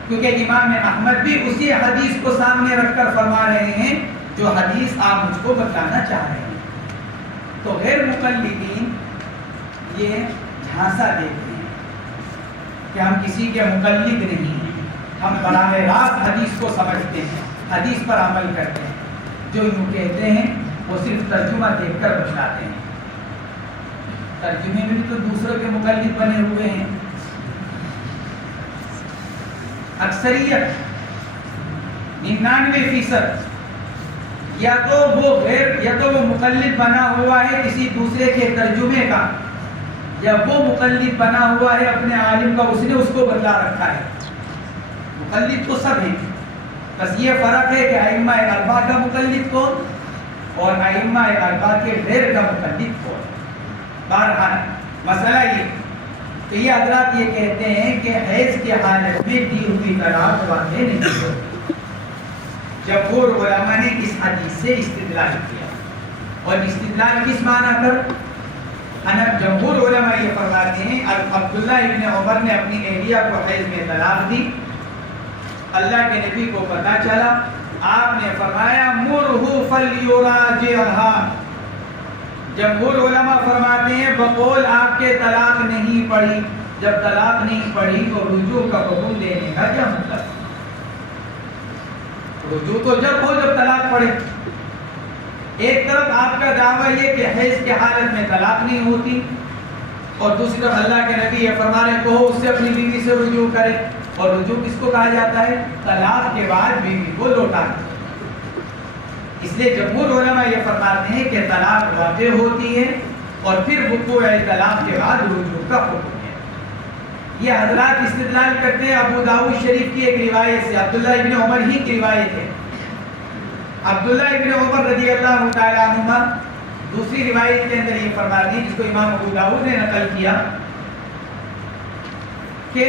کیونکہ امام احمد بھی اسی حدیث کو سامنے رکھ کر فرما رہے ہیں جو حدیث آپ مجھ کو بتلانا چاہ رہے ہیں۔ تو غیر مقلدین یہ جھانسا دیتے ہیں کہ ہم کسی کے مقلد نہیں ہیں، ہم براہ راست حدیث کو سمجھتے ہیں، حدیث پر عمل کرتے ہیں، جو یوں کہتے ہیں وہ صرف ترجمہ دیکھ کر بتلاتے ہیں۔ ترجمے میں بھی تو دوسروں کے مقلد بنے ہوئے ہیں، اکثریت 99%، یا تو وہ مقلد بنا ہوا ہے کسی دوسرے کے ترجمے کا، یا وہ مقلد بنا ہوا ہے اپنے عالم کا، اس نے اس کو بدلا رکھا ہے۔ مقلد تو سب ہیں، بس یہ فرق ہے کہ ائمہ اربعہ کا مقلد کون اور ائمہ اربعہ کے غیر کا مقلد کون۔ بہرحال مسئلہ یہ کہ یہ حضرات یہ کہتے ہیں کہ حیض کی حالت میں دی ہوئی طلاق واقع نہیں ہوتی۔ جمہور علماء نے اس حدیث سے استدلال کیا، اور استدلال کس معنی پر؟ جمہور علماء یہ فرماتے ہیں عبداللہ ابن عمر نے اپنی اہلیہ کو حیض میں طلاق دی، اللہ کے نبی کو پتہ چلا، آپ نے فرمایا مرہ فلیراجعھا۔ جمہور علماء فرماتے ہیں بقول آپ کے طلاق نہیں پڑی، جب طلاق نہیں پڑی تو رجوع کا حکم دینے کا کیا مطلب؟ رجوع تو جب ہو جب طلاق پڑے۔ ایک طرف آپ کا دعویٰ یہ کہ حیض کی حالت میں طلاق نہیں ہوتی، اور دوسری طرف اللہ کے نبی یہ فرما رہے کہو اس سے اپنی بیوی سے رجوع کرے، اور رجوع کس کو کہا جاتا ہے؟ طلاق کے بعد بیوی کو لوٹانا۔ اس لیے جمہور علماء یہ فرماتے ہیں کہ طلاق واقع ہوتی ہے اور پھر وقوع طلاق کے بعد رجوع کا حکم ہے۔ یہ حضرات استدلال کرتے ہیں ابو داؤد شریف کی ایک روایت سے، عبداللہ ابن عمر ہی کی روایت ہے۔ عبداللہ ابن عمر رضی اللہ تعالی عنہما دوسری روایت کے اندر یہ فرماتے ہیں، جس کو امام ابو داؤد نے نقل کیا، کہ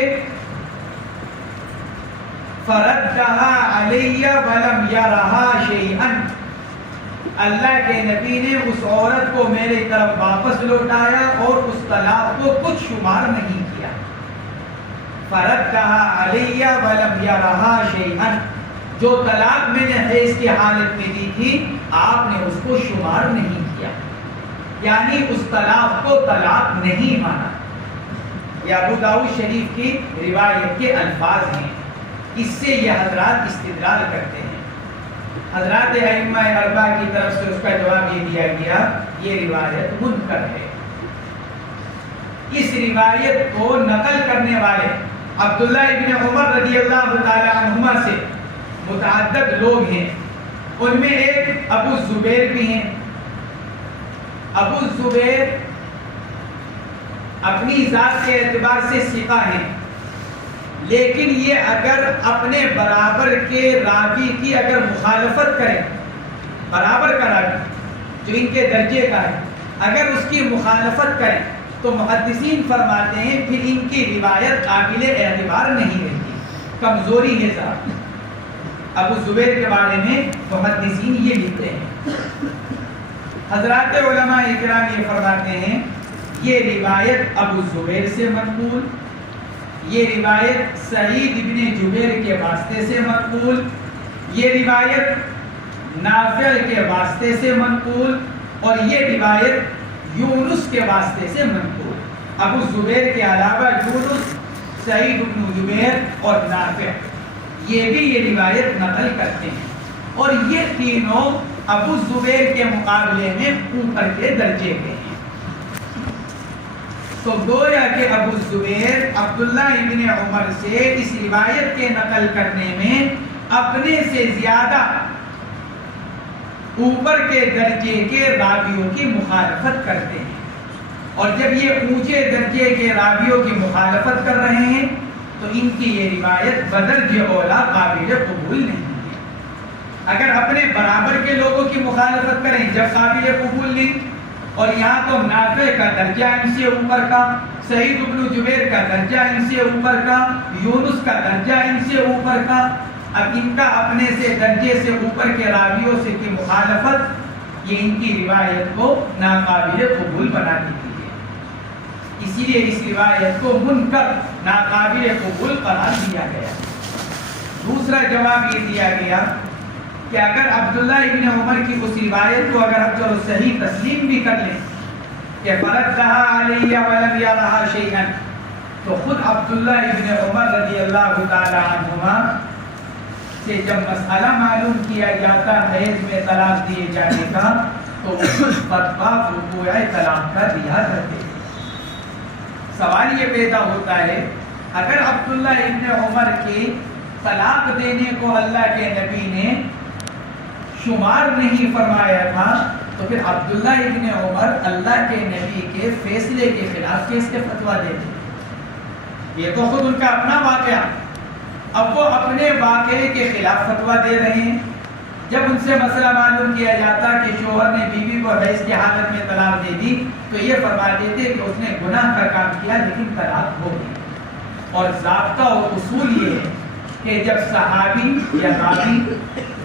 فردھا علی ولم یرھا شیئا، اللہ کے نبی نے اس عورت کو میرے طرف واپس لوٹایا اور اس طلاق کو کچھ شمار نہیں کیا۔ فردھا علی ولم یرھا شیئا، جو طلاق میں نے حیض کی حالت میں دی تھی آپ نے اس کو شمار نہیں کیا، یعنی اس طلاق کو طلاق نہیں مانا۔ یہ ابو داؤد شریف کی روایت کے الفاظ ہیں، اس سے یہ حضرات استدلال کرتے ہیں۔ حضرات ائمہ اربعہ کی طرف سے اس کا جواب یہ دیا گیا یہ روایت منکر ہے۔ اس روایت کو نقل کرنے والے عبداللہ ابن عمر رضی اللہ تعالی عنہما سے متعدد لوگ ہیں، ان میں ایک ابو الزبیر بھی ہیں۔ ابو الزبیر اپنی ذات کے اعتبار سے ثقہ ہیں، لیکن یہ اگر اپنے برابر کے راوی کی اگر مخالفت کریں، برابر کا راوی جو ان کے درجے کا ہے اگر اس کی مخالفت کریں تو محدثین فرماتے ہیں پھر ان کی روایت قابل اعتبار نہیں رہتی، کمزوری ہے ذات۔ ابو زبیر کے بارے میں محدثین یہ لکھتے ہیں۔ حضرات علماء اکرام یہ فرماتے ہیں یہ روایت ابو زبیر سے منقول، یہ روایت سعید ابن جبیر کے واسطے سے منقول، یہ روایت نافع کے واسطے سے منقول، اور یہ روایت یونس کے واسطے سے منقول۔ ابو زبیر کے علاوہ یونس، سعید ابن جبیر اور نافع یہ بھی یہ روایت نقل کرتے ہیں، اور یہ تینوں ابو زبیر کے مقابلے میں اوپر کے درجے کے ہیں۔ تو گویا کہ ابو الزبیر عبداللہ ابن عمر سے اس روایت کے نقل کرنے میں اپنے سے زیادہ اوپر کے درجے کے راویوں کی مخالفت کرتے ہیں، اور جب یہ اونچے درجے کے راویوں کی مخالفت کر رہے ہیں تو ان کی یہ روایت بدرجہ اولا قابل قبول نہیں ہے۔ اگر اپنے برابر کے لوگوں کی مخالفت کریں جب قابل قبول نہیں، اور یہاں تو نافع کا درجہ ان سے اوپر کا، سعید ابن جبیر کا درجہ ان سے اوپر کا، یونس کا درجہ ان سے اوپر کا، اب ان کا اپنے سے درجے سے اوپر کے راویوں سے کی مخالفت یہ ان کی روایت کو ناقابل قبول بنا دیتی ہے، اسی لیے اس روایت کو منکر ناقابل قبول قرار دیا گیا۔ دوسرا جواب یہ دیا گیا کہ اگر عبداللہ ابن عمر کی اس روایت کو اگر ہم چلو صحیح تسلیم بھی کر لیں کہ فردھا علی ولم یرھا شیئا، تو خود عبداللہ ابن عمر رضی اللہ تعالی عنہما سے جب مسئلہ معلوم کیا جاتا حیض میں طلاق دیے جانے کا تو وہ خود فتویٰ وقوع طلاق کا دیا کرتے ہیں۔ سوال یہ پیدا ہوتا ہے اگر عبداللہ ابن عمر کی طلاق دینے کو اللہ کے نبی نے شمار نہیں فرمایا تھا، تو پھر عبداللہ ابن عمر اللہ کے نبی کے فیصلے کے خلاف کیس کے فتویٰ دیتے؟ یہ تو خود ان کا اپنا واقعہ، اب وہ اپنے واقعے کے خلاف فتویٰ دے رہے ہیں۔ جب ان سے مسئلہ معلوم کیا جاتا کہ شوہر نے بیوی کو حیض کی حالت میں طلاق دے دی، تو یہ فرما دیتے کہ اس نے گناہ کا کام کیا لیکن طلاق ہو گئی۔ اور ضابطہ اور اصول یہ ہے کہ جب صحابی یا راوی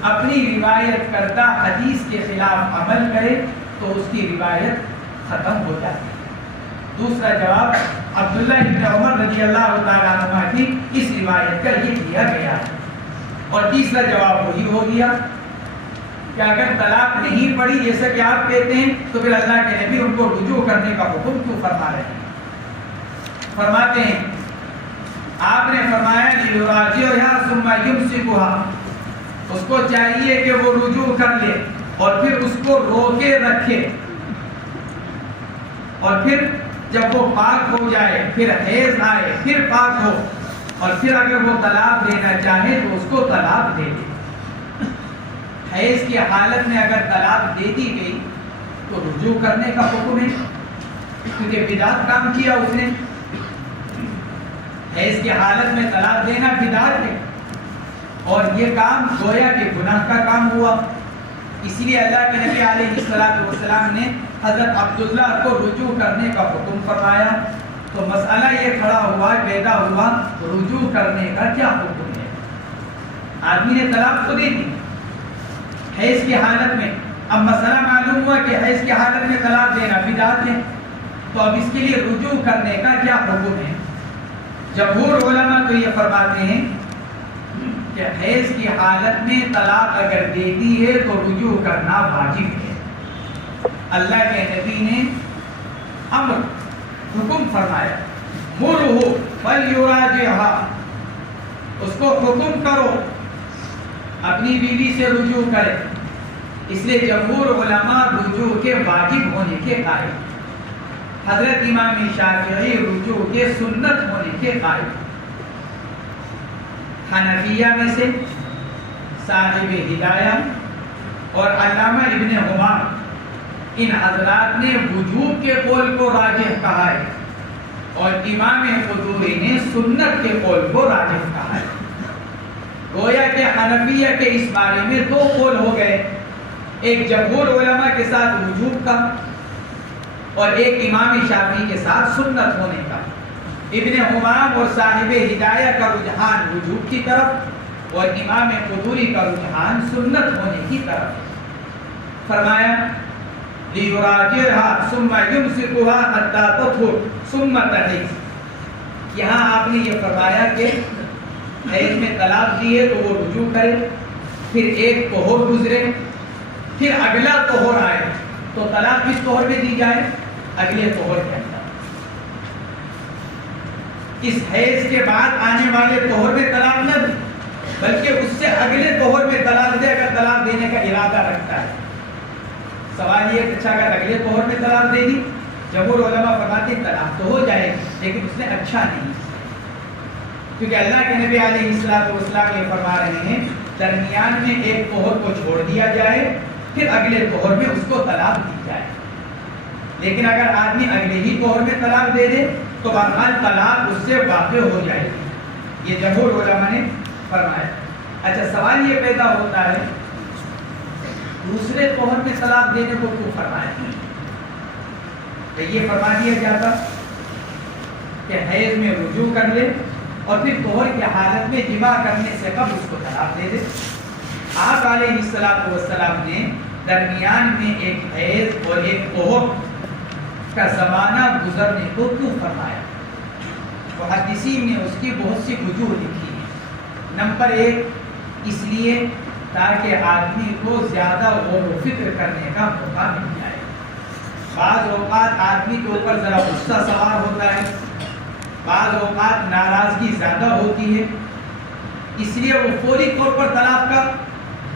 اپنی روایت کردہ حدیث کے خلاف عمل کرے تو اس کی روایت ختم ہو جاتی ہے۔ دوسرا جواب عبداللہ ابن عمر رضی اللہ تعالیٰ عنہ کی اس روایت کا یہ دیا گیا ہے۔ اور تیسرا جواب وہی ہو گیا کہ اگر طلاق نہیں پڑی جیسا کہ آپ کہتے ہیں تو پھر اللہ کے نبی ان کو رجوع کرنے کا حکم کیوں فرما رہے ہیں؟ فرماتے ہیں آپ نے فرمایا لِيُرَاجِعْهَا ثُمَّ يُمْسِكُهَا، اس کو چاہیے کہ وہ رجوع کر لے اور پھر اس کو روکے رکھے، اور پھر جب وہ پاک ہو جائے، پھر حیض آئے، پھر پاک ہو، اور پھر اگر وہ طلاق دینا چاہے تو اس کو طلاق دے دے۔ حیض کی حالت میں اگر طلاق دے دی گئی تو رجوع کرنے کا حکم ہے، کیونکہ بدعت کام کیا اس نے۔ حیض کی حالت میں طلاق دینا بدعت ہے اور یہ کام گویا کہ گناہ کا کام ہوا۔ اس لیے اللہ کے نبی علیہ السلام نے حضرت عبداللہ کو رجوع کرنے کا حکم فرمایا۔ تو مسئلہ یہ کھڑا ہوا، پیدا ہوا، رجوع کرنے کا کیا حکم ہے؟ آدمی نے طلاق تو دے دی حیض کی حالت میں، اب مسئلہ معلوم ہوا کہ حیض کی حالت میں طلاق دینا بدعت ہے، تو اب اس کے لیے رجوع کرنے کا کیا حکم ہے؟ جمہور علماء تو یہ فرماتے ہیں کہ حیض کی حالت میں طلاق اگر دے دی ہے تو رجوع کرنا واجب ہے۔ اللہ کے نبی نے امر حکم فرمایا، مُرْهُ فَلْيُرَاجِعْهَا، اس کو حکم کرو اپنی بیوی سے رجوع کرے۔ اس لیے جمہور علماء رجوع کے واجب ہونے کے قائل، حضرت امام شافعی رجوع کے سنت ہونے کے قائل۔ حنفیہ میں سے صاحب ہدایہ اور علامہ ابن حمام، ان حضرات نے وجوب کے قول کو راجح کہا ہے اور امام قدوری نے سنت کے قول کو راجح کہا ہے۔ گویا کہ حنفیہ کے اس بارے میں دو قول ہو گئے، ایک جمہور علماء کے ساتھ وجوب کا اور ایک امام شافعی کے ساتھ سنت ہونے کا۔ ابن حمام اور صاحب ہدایہ کا رجحان وجوب کی طرف اور امام قدوری کا رجحان سنت ہونے کی طرف۔ فرمایا لِيُرَاجِعْهَا ثُمَّ يُمْسِكُهَا حَتَّى تَطْهُرَ ثُمَّ تَحِيض، یہاں آپ نے یہ فرمایا کہ حیض میں طلاق دی ہے تو وہ رجوع کرے، پھر ایک طہور گزرے، پھر اگلا طہور آئے تو طلاق کس طہور میں دی جائے؟ اگلے طہور کے اندر۔ اس حیض کے بعد آنے والے طہور میں طلاق نہ دے بلکہ اس سے اگلے طہور میں طلاق دے اگر طلاق دینے کا ارادہ رکھتا ہے۔ سوال یہ اچھا اگر اگلے طہور میں طلاق دے دی، جمہور علماء فرماتے ہیں طلاق تو ہو جائے لیکن اس نے اچھا نہیں، کیونکہ اللہ کے نبی علیہ السلام یہ فرما رہے ہیں درمیان میں ایک طہور کو چھوڑ دیا جائے پھر اگلے طہور میں اس کو طلاق دی جائے۔ لیکن اگر آدمی اگلے ہی طہور میں طلاق دے دے تو بہرحال طلاق اس سے واقع ہو جائے گی، یہ جمہور علماء نے فرمایا۔ اچھا سوال یہ پیدا ہوتا ہے دوسرے طہور میں طلاق دینے کو کیوں فرمایا؟ تو یہ فرما دیا جاتا کہ حیض میں رجوع کر لے اور پھر طہور کی حالت میں جماع کرنے سے قبل اس کو طلاق دے دے۔ آپ علیہ السلام نے درمیان میں ایک حیض اور ایک طہور کا زمانہ گزرنے کو کیوں فرمایا؟ محدثین نے اس کی بہت سی وجوہ لکھی ہیں۔ نمبر ایک، اس لیے تاکہ آدمی کو زیادہ غور و فکر کرنے کا موقع مل جائے۔ بعض اوقات آدمی کے اوپر ذرا غصہ سوار ہوتا ہے، بعض اوقات ناراضگی زیادہ ہوتی ہے، اس لیے وہ فوری طور پر طلاق کا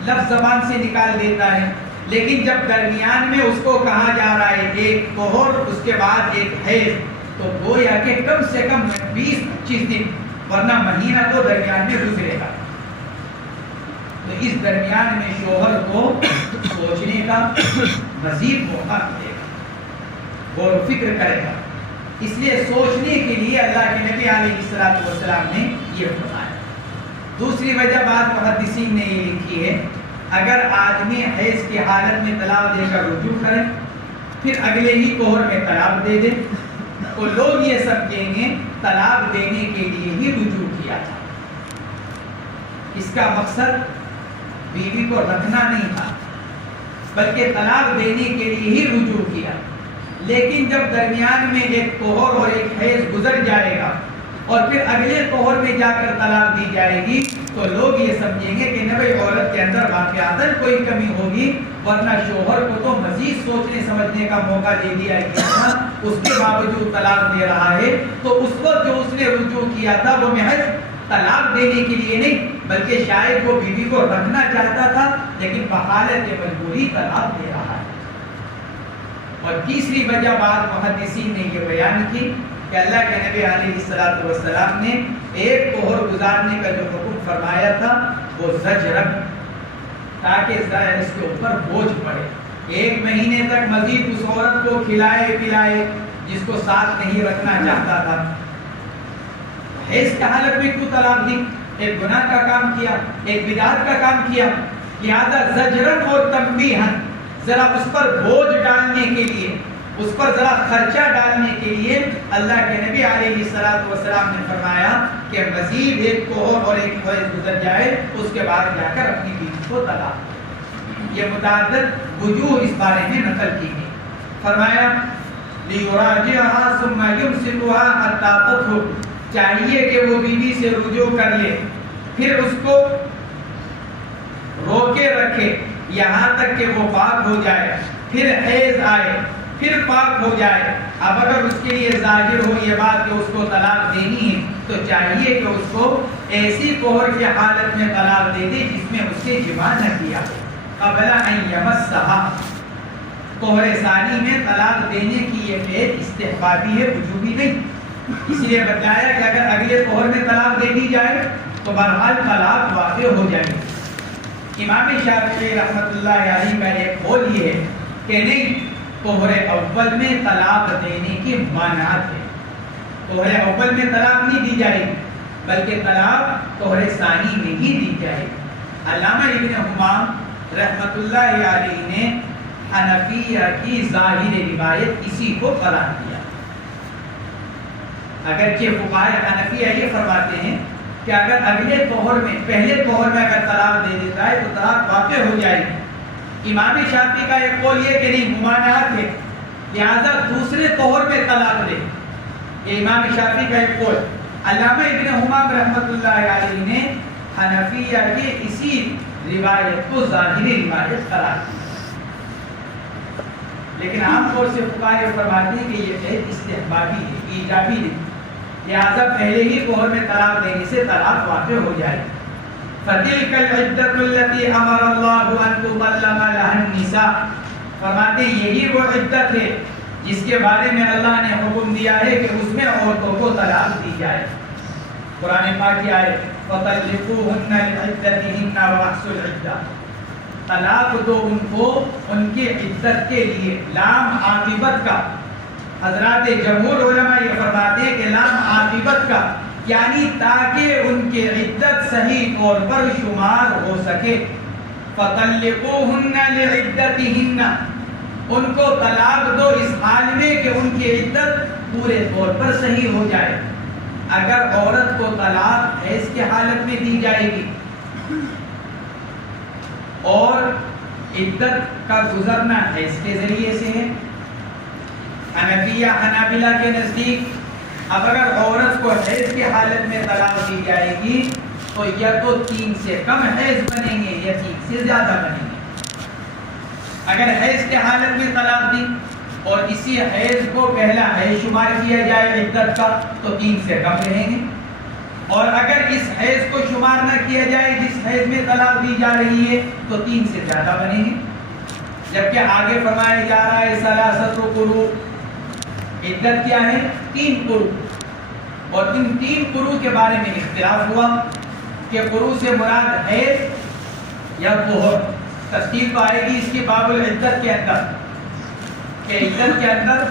لفظ زبان سے نکال دیتا ہے۔ لیکن جب درمیان میں اس کو کہا جا رہا ہے ایک طہور اس کے بعد ایک حیض، تو گویا کہ کم سے کم 20-25 دن ورنہ مہینہ تو درمیان میں گزرے گا۔ تو اس درمیان میں شوہر کو سوچنے کا مزید موقع ملے گا، غور و فکر کرے گا. اس لیے سوچنے کے لیے اللہ کے نبی علیہ السلام نے یہ فرمایا. دوسری وجہ بعض محدثین نے یہ لکھی ہے، اگر آدمی حیض کی حالت میں طلاق دے کر رجوع کرے پھر اگلے ہی پہر میں طلاق دے دے تو لوگ یہ سمجھیں گے طلاق دینے کے لیے ہی رجوع کیا تھا. اس کا مقصد بیوی کو رکھنا نہیں تھا بلکہ طلاق دینے کے لیے ہی رجوع کیا. لیکن جب درمیان میں ایک طہر اور ایک حیض گزر جائے گا اور پھر اگلے طہر میں جا کر طلاق دی جائے گی تو لوگ یہ سمجھیں گے کہ نبی عورت کے اندر واقعاتاً کوئی کمی ہوگی، ورنہ شوہر کو تو مزید سوچنے سمجھنے کا موقع دے دیا گیا تھا، اس کے باوجود طلاق دے رہا ہے. تو اس وقت جو اس نے رجوع کیا تھا وہ محض طلاق دینے کے لیے نہیں بلکہ شاید وہ بیوی کو رکھنا چاہتا تھا لیکن بحالت مجبوری طلاق دے رہا ہے. اور تیسری وجہ بعض محدثین نے یہ بیان کی کہ اللہ کے نبی علیہ السلام نے ایک طہر گزارنے کا جو حکم فرمایا تھا وہ زجرن، تاکہ اس کے اوپر بوجھ پڑے. 1 مہینے تک مزید اس عورت کو کھلائے پلائے جس کو ساتھ نہیں رکھنا چاہتا تھا. حیض کی حالت میں کیوں طلاق دی؟ ایک گناہ کا کام کیا، ایک بدعت کا کام کیا. لہذا زجرن اور تنبیہن، ذرا اس پر بوجھ ڈالنے کے لیے، اس پر ذرا خرچہ ڈالنے کے لیے اللہ کے نبی علیہ السلام نے فرمایا کہ مزید ایک طہر اور ایک حیض گزر جائے اس کے بعد جا کر اپنی بیوی کو طلاق دے. یہ متعدد وجوہ اس بارے میں نقل کی گئی. فرمایا لیراجعها ثم یمسکها حتی تطہر، چاہیے کہ وہ بیوی سے رجوع کر لے پھر اس کو روکے رکھے یہاں تک کہ وہ پاک ہو جائے، پھر حیض آئے پھر پاک ہو جائے. اب اگر اس کے لیے ظاہر ہو یہ بات کہ اس کو طلاق دینی ہے تو چاہیے کہ اس کو ایسی طہر کی حالت میں طلاق دے دے جس میں اس سے جماع نہ کیا ہو. قبل ان یمسھا، طہر ثانی میں طلاق دینے کی یہ فعل استحبابی ہے، وجوبی نہیں. اس لیے بتایا کہ اگر اگلے طہر میں طلاق دے دی جائے تو بہرحال طلاق واقع ہو جائے گی. امام شافعی رحمۃ اللہ علیہ کا ایک قول یہ ہے کہ نہیں، طہر اول میں طلاق دینے کی مانعت ہے. طہر اول میں طلاق نہیں دی جائے گی بلکہ طلاق طہر ثانی میں ہی دی جائے گی. علامہ ابن حمام رحمۃ اللہ علیہ نے حنفیہ کی ظاہر روایت اسی کو قرار دیا. اگرچہ فقہائے حنفیہ یہ فرماتے ہیں کہ اگر اگلے طہر میں پہلے طہر میں اگر طلاق دے دیتا ہے تو طلاق واقع ہو جائے گی. امام شافعی کا ایک قول یہ کہ نہیں، ممانعت ہے، لہذا دوسرے طہر میں طلاق دے. یہ امام شافعی کا ایک قول. علامہ ابن حمام رحمۃ اللہ علیہ نے حنفیہ کے اسی روایت کو ظاہری روایت قرار دیا. لیکن عام طور سے فقہاء فرماتے ہیں کہ یہ فعل استحبابی ہے، ایجابی نہیں، لہذا پہلے ہی طہر میں طلاق دینے سے طلاق واقع ہو جائے. فَتِلْكَ الْعِدَّةُ الَّتِي أَمَرَ اللَّهُ أَن تُطَلَّقَ لَهَا النِّسَاءُ، فرماتے یہی وہ عدت ہے جس کے بارے میں اللہ نے حکم دیا ہے کہ اس میں عورتوں کو طلاق دی جائے. قرآن پاک کی آیت فَطَلِّقُوهُنَّ لِعِدَّتِهِنَّ وَأَحْصُوا الْعِدَّةَ، طلاق دو ان کو ان کی عدت کے لیے. لام عاقبت کا، حضرات جمہور علماء یہ فرماتے ہیں کہ لام عاقبت کا یعنی تاکہ ان کی عدت صحیح طور پر شمار ہو سکے. فَطَلِّقُوهُنَّ لِعِدَّتِهِنَّ، ان کو طلاق دو اس حال میں کہ ان کی عدت پورے طور پر صحیح ہو جائے. اگر عورت کو طلاق حیض کی حالت میں دی جائے گی اور عدت کا گزرنا حیض کے ذریعے سے ہے، حنفیہ حنابلہ کے نزدیک اب اگر عورت کو حیض کی حالت میں طلاق دی جائے گی تو یا تو 3 سے کم حیض بنیں گے یا 3 سے زیادہ بنیں گے. اگر حیض کی حالت میں طلاق دی اور اسی حیض کو پہلا حیض شمار کیا جائے عدت کا تو 3 سے کم رہیں گے، اور اگر اس حیض کو شمار نہ کیا جائے جس حیض میں طلاق دی جا رہی ہے تو 3 سے زیادہ بنیں گے. جبکہ آگے فرمایا جا رہا ہے ثلاثۃ قروء، عدت کیا ہے؟ 3 قروء. اور ان 3 قروء کے بارے میں اختلاف ہوا کہ قروء سے مراد حیض یا طہر. تفصیل تو آئے گی اس کی باب العدت کے اندر کہ عدت کے اندر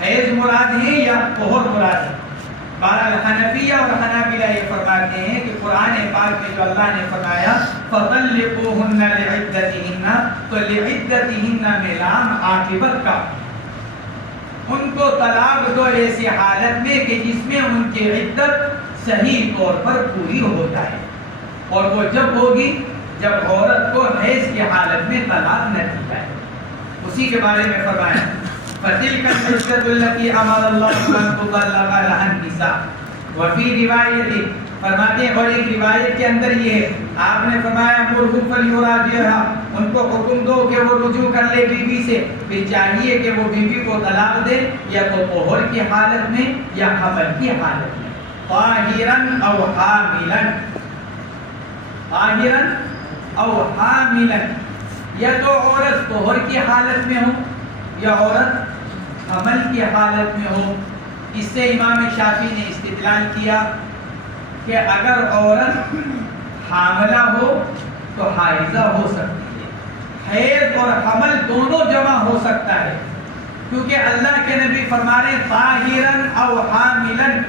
حیض مراد ہے یا طہر مراد ہے. بہرحال حنفیہ اور حنابلہ یہ فرماتے ہیں کہ قرآن پاک میں جو اللہ نے فرمایا فَطَلِّقُوهُنَّ لِعِدَّتِهِنَّ، تو لِعِدَّتِهِنَّ میں لام عاقبت کا، ان کو طلاق دو ایسی حالت میں کہ جس میں ان کی عدت صحیح طور پر پوری ہو جائے. اور وہ جب ہوگی جب عورت کو حیض کی حالت میں طلاق نہ دی جائے. اسی کے بارے میں فرمایا فَتِلْكَ الْعِدَّةُ الَّتِي أَمَرَ اللَّهُ أَن تُطَلَّقَ لَهَا النِّسَاءُ. وفي روایت فرماتے ہیں، اور ایک روایت کے اندر یہ ہے آپ نے فرمایا مُرْهُ فَلْيُرَاجِعْهَا، ان کو حکم دو کہ وہ رجوع کر لے بیوی سے. پھر چاہیے کہ وہ بیوی کو طلاق دے یا تو طہر کی حالت میں یا حمل کی حالت میں. طاہراً او حاملاً، طاہراً او حاملاً، یا تو عورت طہر کی حالت میں ہو یا عورت حمل کی حالت میں ہو. اس سے امام شافعی نے استدلال کیا کہ اگر عورت حاملہ ہو تو حائضہ ہو سکتی ہے. حیض اور حمل دونوں جمع ہو سکتا ہے، کیونکہ اللہ کے نبی فرما رہے طاہراً او حاملاً،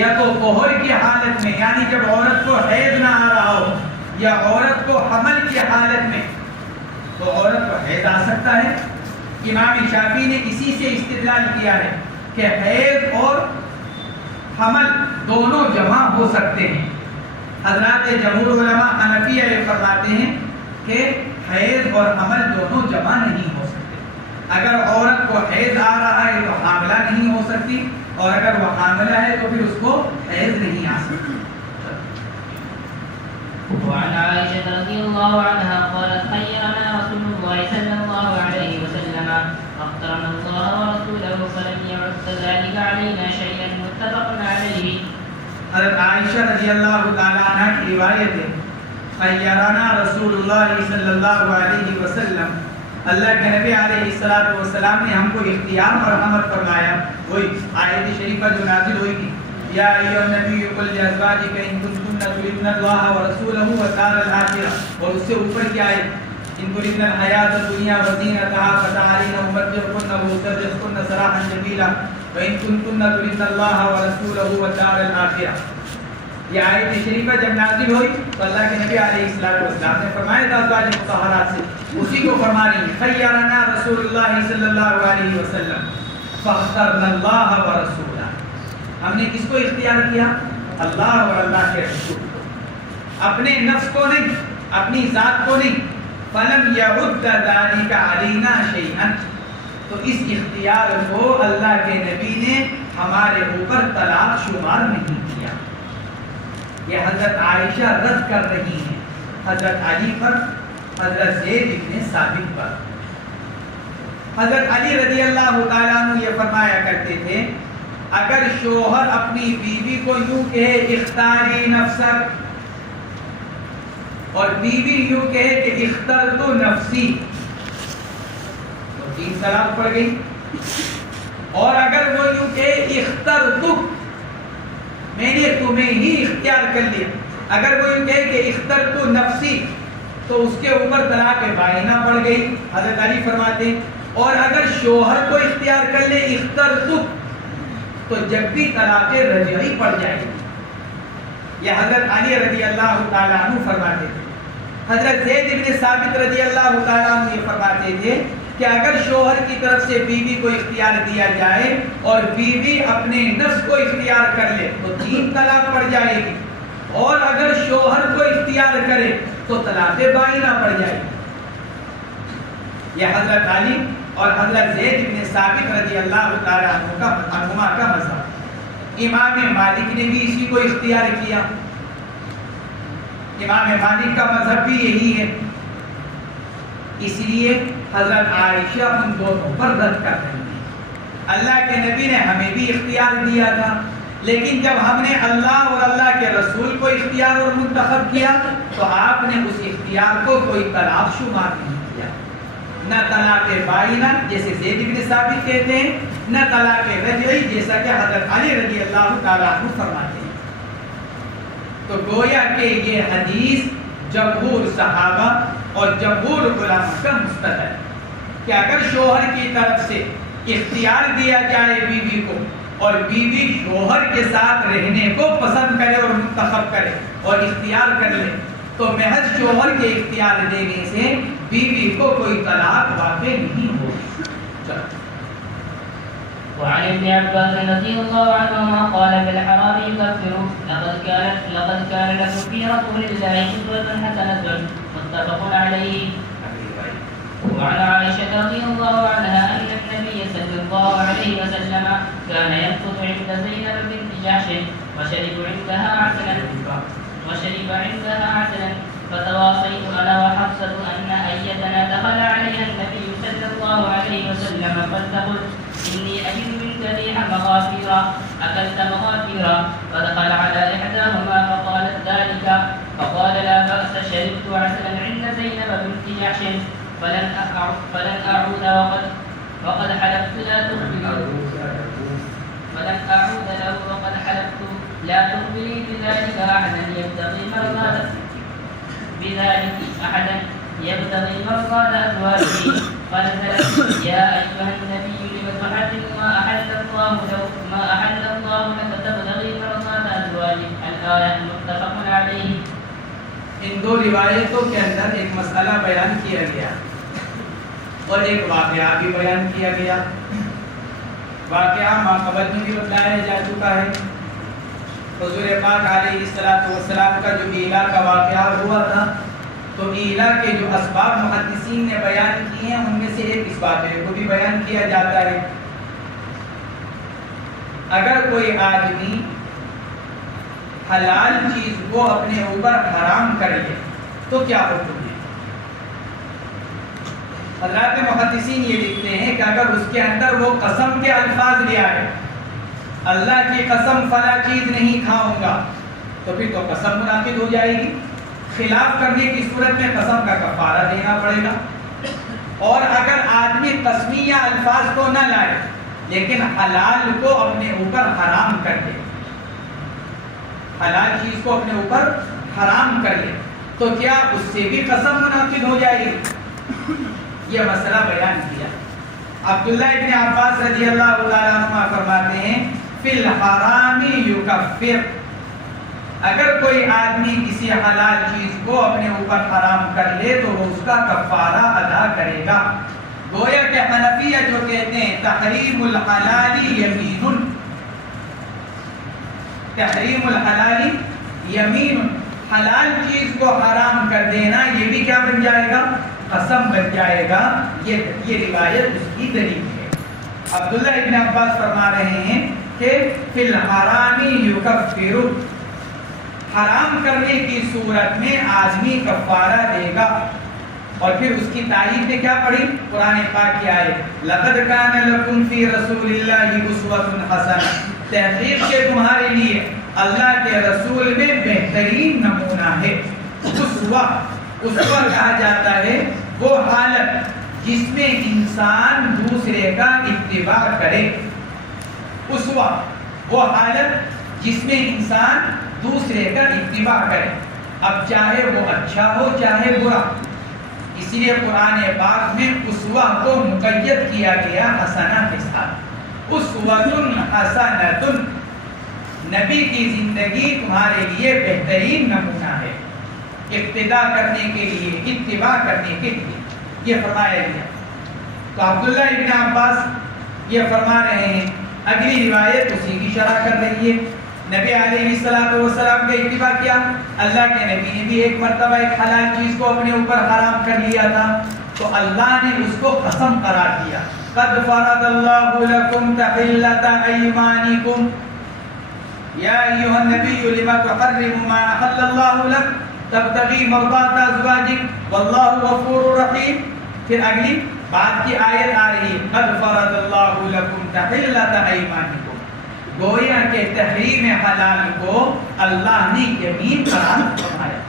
یا تو طہر کی حالت میں یعنی جب عورت کو حیض نہ آ رہا ہو یا عورت کو حمل کی حالت میں، تو عورت کو حیض آ سکتا ہے. امام شافعی نے اسی سے استدلال کیا ہے کہ حیض اور حمل دونوں جمع ہو سکتے ہیں. حضرات جمہور علماء حنفیہ یہ فرماتے ہیں کہ حیض اور حمل دونوں جمع نہیں ہو سکتے. اگر عورت کو حیض آ رہا ہے تو حاملہ نہیں ہو سکتی، اور اگر وہ حاملہ ہے تو پھر اس کو حیض نہیں آ سکتی. وعن عائشة رضي الله عنها قالت خيرنا رسول الله صلى الله عليه وسلم أخطرنا الله ورسوله فلم يعد ذلك علينا شيئا متفق عليه. حضرت عائشہ رضی اللہ تعالیٰ عنہ کی روایت ہے خیرنا رسول اللہ صلی اللہ علیہ وسلم، اللہ کے نبی علیہ السلام نے ہم کو اختیار اور حمد فرمایا. وہی آیت شریفہ جو نازل ہوئی تھی یا ایھا النبی قل لازواجک ان کنتن تردن اللہ ورسولہ والدار الآخرہ، اور اس سے اوپر کیا ہے ان تردن الحیاۃ الدنیا وزینتہا فتعالین امتعکن واسرحکن سراحا جمیلا وان کنتن تردن اللہ ورسولہ والدار الآخرہ. یہ آیت شریفہ جب نازل ہوئی تو اللہ کے نبی علیہ السلام نے فرمایا تھا ازواج مطہرات سے اسی کو فرما رہی ہیں خیرنا رسول اللہ صلی اللہ علیہ وسلم فاخترنا اللہ ورسولہ. ہم نے کس کو اختیار کیا؟ اللہ اور اللہ کے رسول کو، اپنے نفس کو نہیں، اپنی ذات کو نہیں. فلم یعد ذلک علینا شیئا، تو اس اختیار کو اللہ کے نبی نے ہمارے اوپر طلاق شمار نہیں کیا. یہ حضرت عائشہ رد کر رہی ہیں حضرت علی پر، حضرت زید بن ثابت پر. حضرت علی رضی اللہ تعالیٰ عنہ یہ فرمایا کرتے تھے اگر شوہر اپنی بیوی کو یوں کہے اختاری نفسک، اور بیوی یوں کہے کہ اخترت نفسی، تو 3 طلاق پڑ گئی. اور اگر وہ یوں کہے اخترتک، میں نے تمہیں ہی اختیار کر لیا، اگر وہ یوں کہے کہ اخترت نفسی، تو اس کے اوپر طلاق بائنہ پڑ گئی. حضرت علی فرماتے ہیں اور اگر شوہر کو اختیار کر لے اخترتک، تو جب بھی طلاق رجعی پڑ جائے گی. یہ حضرت علی رضی اللہ تعالیٰ عنہ فرماتے تھے. حضرت زید بن ثابت رضی اللہ تعالیٰ عنہ یہ فرماتے تھے کہ اگر شوہر کی طرف سے بیوی کو اختیار دیا جائے اور بیوی اپنے نفس کو اختیار کر لے تو 3 طلاق پڑ جائے گی، اور اگر شوہر کو اختیار کرے تو طلاق بائنہ پڑ جائے گی. یہ حضرت علی اور حضرت زید بن ثابت رضی اللہ تعالیٰ عنہما کا مذہب. امام مالک نے بھی اسی کو اختیار کیا. امام مالک کا مذہب بھی یہی ہے. اس لیے حضرت عائشہ ان دونوں پر رد کر رہی ہیں. اللہ کے نبی نے ہمیں بھی اختیار دیا تھا، لیکن جب ہم نے اللہ اور اللہ کے رسول کو اختیار اور منتخب کیا تو آپ نے اس اختیار کو کوئی طلاق شمار نہیں کیا. نہ طلاق بائنہ جیسے زید بن ثابت کہتے ہیں، نہ طلاق رجعی جیسا کہ حضرت علی رضی اللہ تعالیٰ عنہ فرماتے ہیں. تو گویا کہ یہ حدیث جمہور صحابہ اور جمہور علماء کا مستدل ہے کہ اگر شوہر کی طرف سے اختیار دیا جائے بیوی کو اور بیوی شوہر کے ساتھ رہنے کو پسند کرے اور منتخب کرے اور اختیار کر لے تو محض شوہر کے اختیار دینے سے بیوی کو کوئی طلاق واقع نہیں ہوگی. وعن ابن عباس رضي الله عنهما قال في الحرام يكفر لقد كان لكم في رسول الله أسوة حسنة متفق عليه. وعن عائشة رضي الله عنها أن النبي صلى الله عليه وسلم كان يمكث عند زينب بنت جحش وشرب عندها عسلا فتواصيت أنا وحفصة أن أيتنا دخل عليها النبي صلى الله عليه وسلم فلتقل إني أجد منك ريح مغافير أكلت مغافير فدخل على إحداهما فقالت ذلك فقال لا بأس شربت عسلا عند زينب بنت جحش فلن أعود وقد حلفت لا تخبري بذلك أحدا يبتغي مرضات أزواجه فنزلت يا أيها النبي لم تحرم ما أحل الله لك تبتغي مرضات أزواجك الآية متفق عليه. ان دو روایتوں کے اندر ایک مسئلہ بیان کیا گیا اور ایک واقعہ بھی بیان کیا گیا. واقعہ ما قبل میں بھی بتایا جا چکا ہے. حضور پاک علیہ الصلوۃ والسلام کا جو ایلا کا واقعہ ہوا تھا تو ایلا کے جو اسباب محدثین نے بیان کیے ہیں ان میں سے ایک اس واقعے کو بھی بیان کیا جاتا ہے. اگر کوئی آدمی حلال چیز کو اپنے اوپر حرام کر لے تو کیا حکم ہے؟ حضرات محدثین یہ لکھتے ہیں کہ اگر اس کے اندر وہ قسم کے الفاظ لے آئے اللہ کی قسم فلاں چیز نہیں کھاؤں گا تو پھر تو قسم منعقد ہو جائے گی. خلاف کرنے کی صورت میں قسم کا کفارہ دینا پڑے گا. اور اگر آدمی قسمیہ الفاظ کو نہ لائے لیکن حلال کو اپنے اوپر حرام کر دے, حلال چیز کو اپنے اوپر حرام کر لے تو کیا اس سے بھی قسم منعقد ہو جائے گی؟ یہ مسئلہ بیان کیا. عبداللہ ابن عباس رضی اللہ تعالیٰ عنہ فرماتے ہیں فی الحرام یکفر, اگر کوئی آدمی کسی حلال چیز کو اپنے اوپر حرام کر لے تو وہ اس کا کفارہ ادا کرے گا. گویا کہ حنفیہ جو کہتے ہیں تحریم الحلال یمین, تحریم الحلال یمین, حلال چیز کو حرام کر دینا یہ بھی کیا بن جائے گا؟ قسم بن جائے گا. یہ روایت اس کی دلیل ہے. عبداللہ ابن عباس فرما رہے ہیں کہ فی الحرام یکفر, حرام کرنے کی صورت میں آدمی کفارہ دے گا. اور پھر اس کی تائید میں کیا پڑھی؟ قرآن پاک کی آیت لقد کان لکم فی رسول اللہ اسوۃ حسنہ, تحقیق کے تمہارے لیے اللہ کے رسول میں بہترین نمونہ ہے. اسوہ کہا جاتا ہے وہ حالت جس میں انسان دوسرے کا اتباع کرے. اسوہ وہ حالت جس میں انسان دوسرے کا اتباع کرے, اب چاہے وہ اچھا ہو چاہے برا. اس لیے قرآن پاک میں اسوہ کو مقید کیا گیا حسنہ کے ساتھ. اسوۃ حسنۃ, نبی کی زندگی تمہارے لیے بہترین نمونہ ہے, اقتداء کرنے کے لیے, اتباع کرنے کے لیے یہ فرمایا گیا. تو عبداللہ ابن عباس یہ فرما رہے ہیں, اگلی روایت اسی کی شرح کر رہی ہے. نبی علیہ السلام کا اتباع کیا. اللہ کے نبی نے بھی ایک مرتبہ ایک حلال چیز کو اپنے اوپر حرام کر لیا تھا تو اللہ نے اس کو قسم قرار دیا. قد فرض اللہ لکم تحلۃ ایمانکم یا ایھا النبی لم تحرم ما احل اللہ لک تبتغی مرضات ازواجک واللہ غفور رحیم. پھر اگلی بعد کی آیت آ رہی ہے قد فرض اللہ لکم تحلۃ ایمانکم, گویا کہ تحریم حلال کو اللہ نے یمین قرار فرمایا.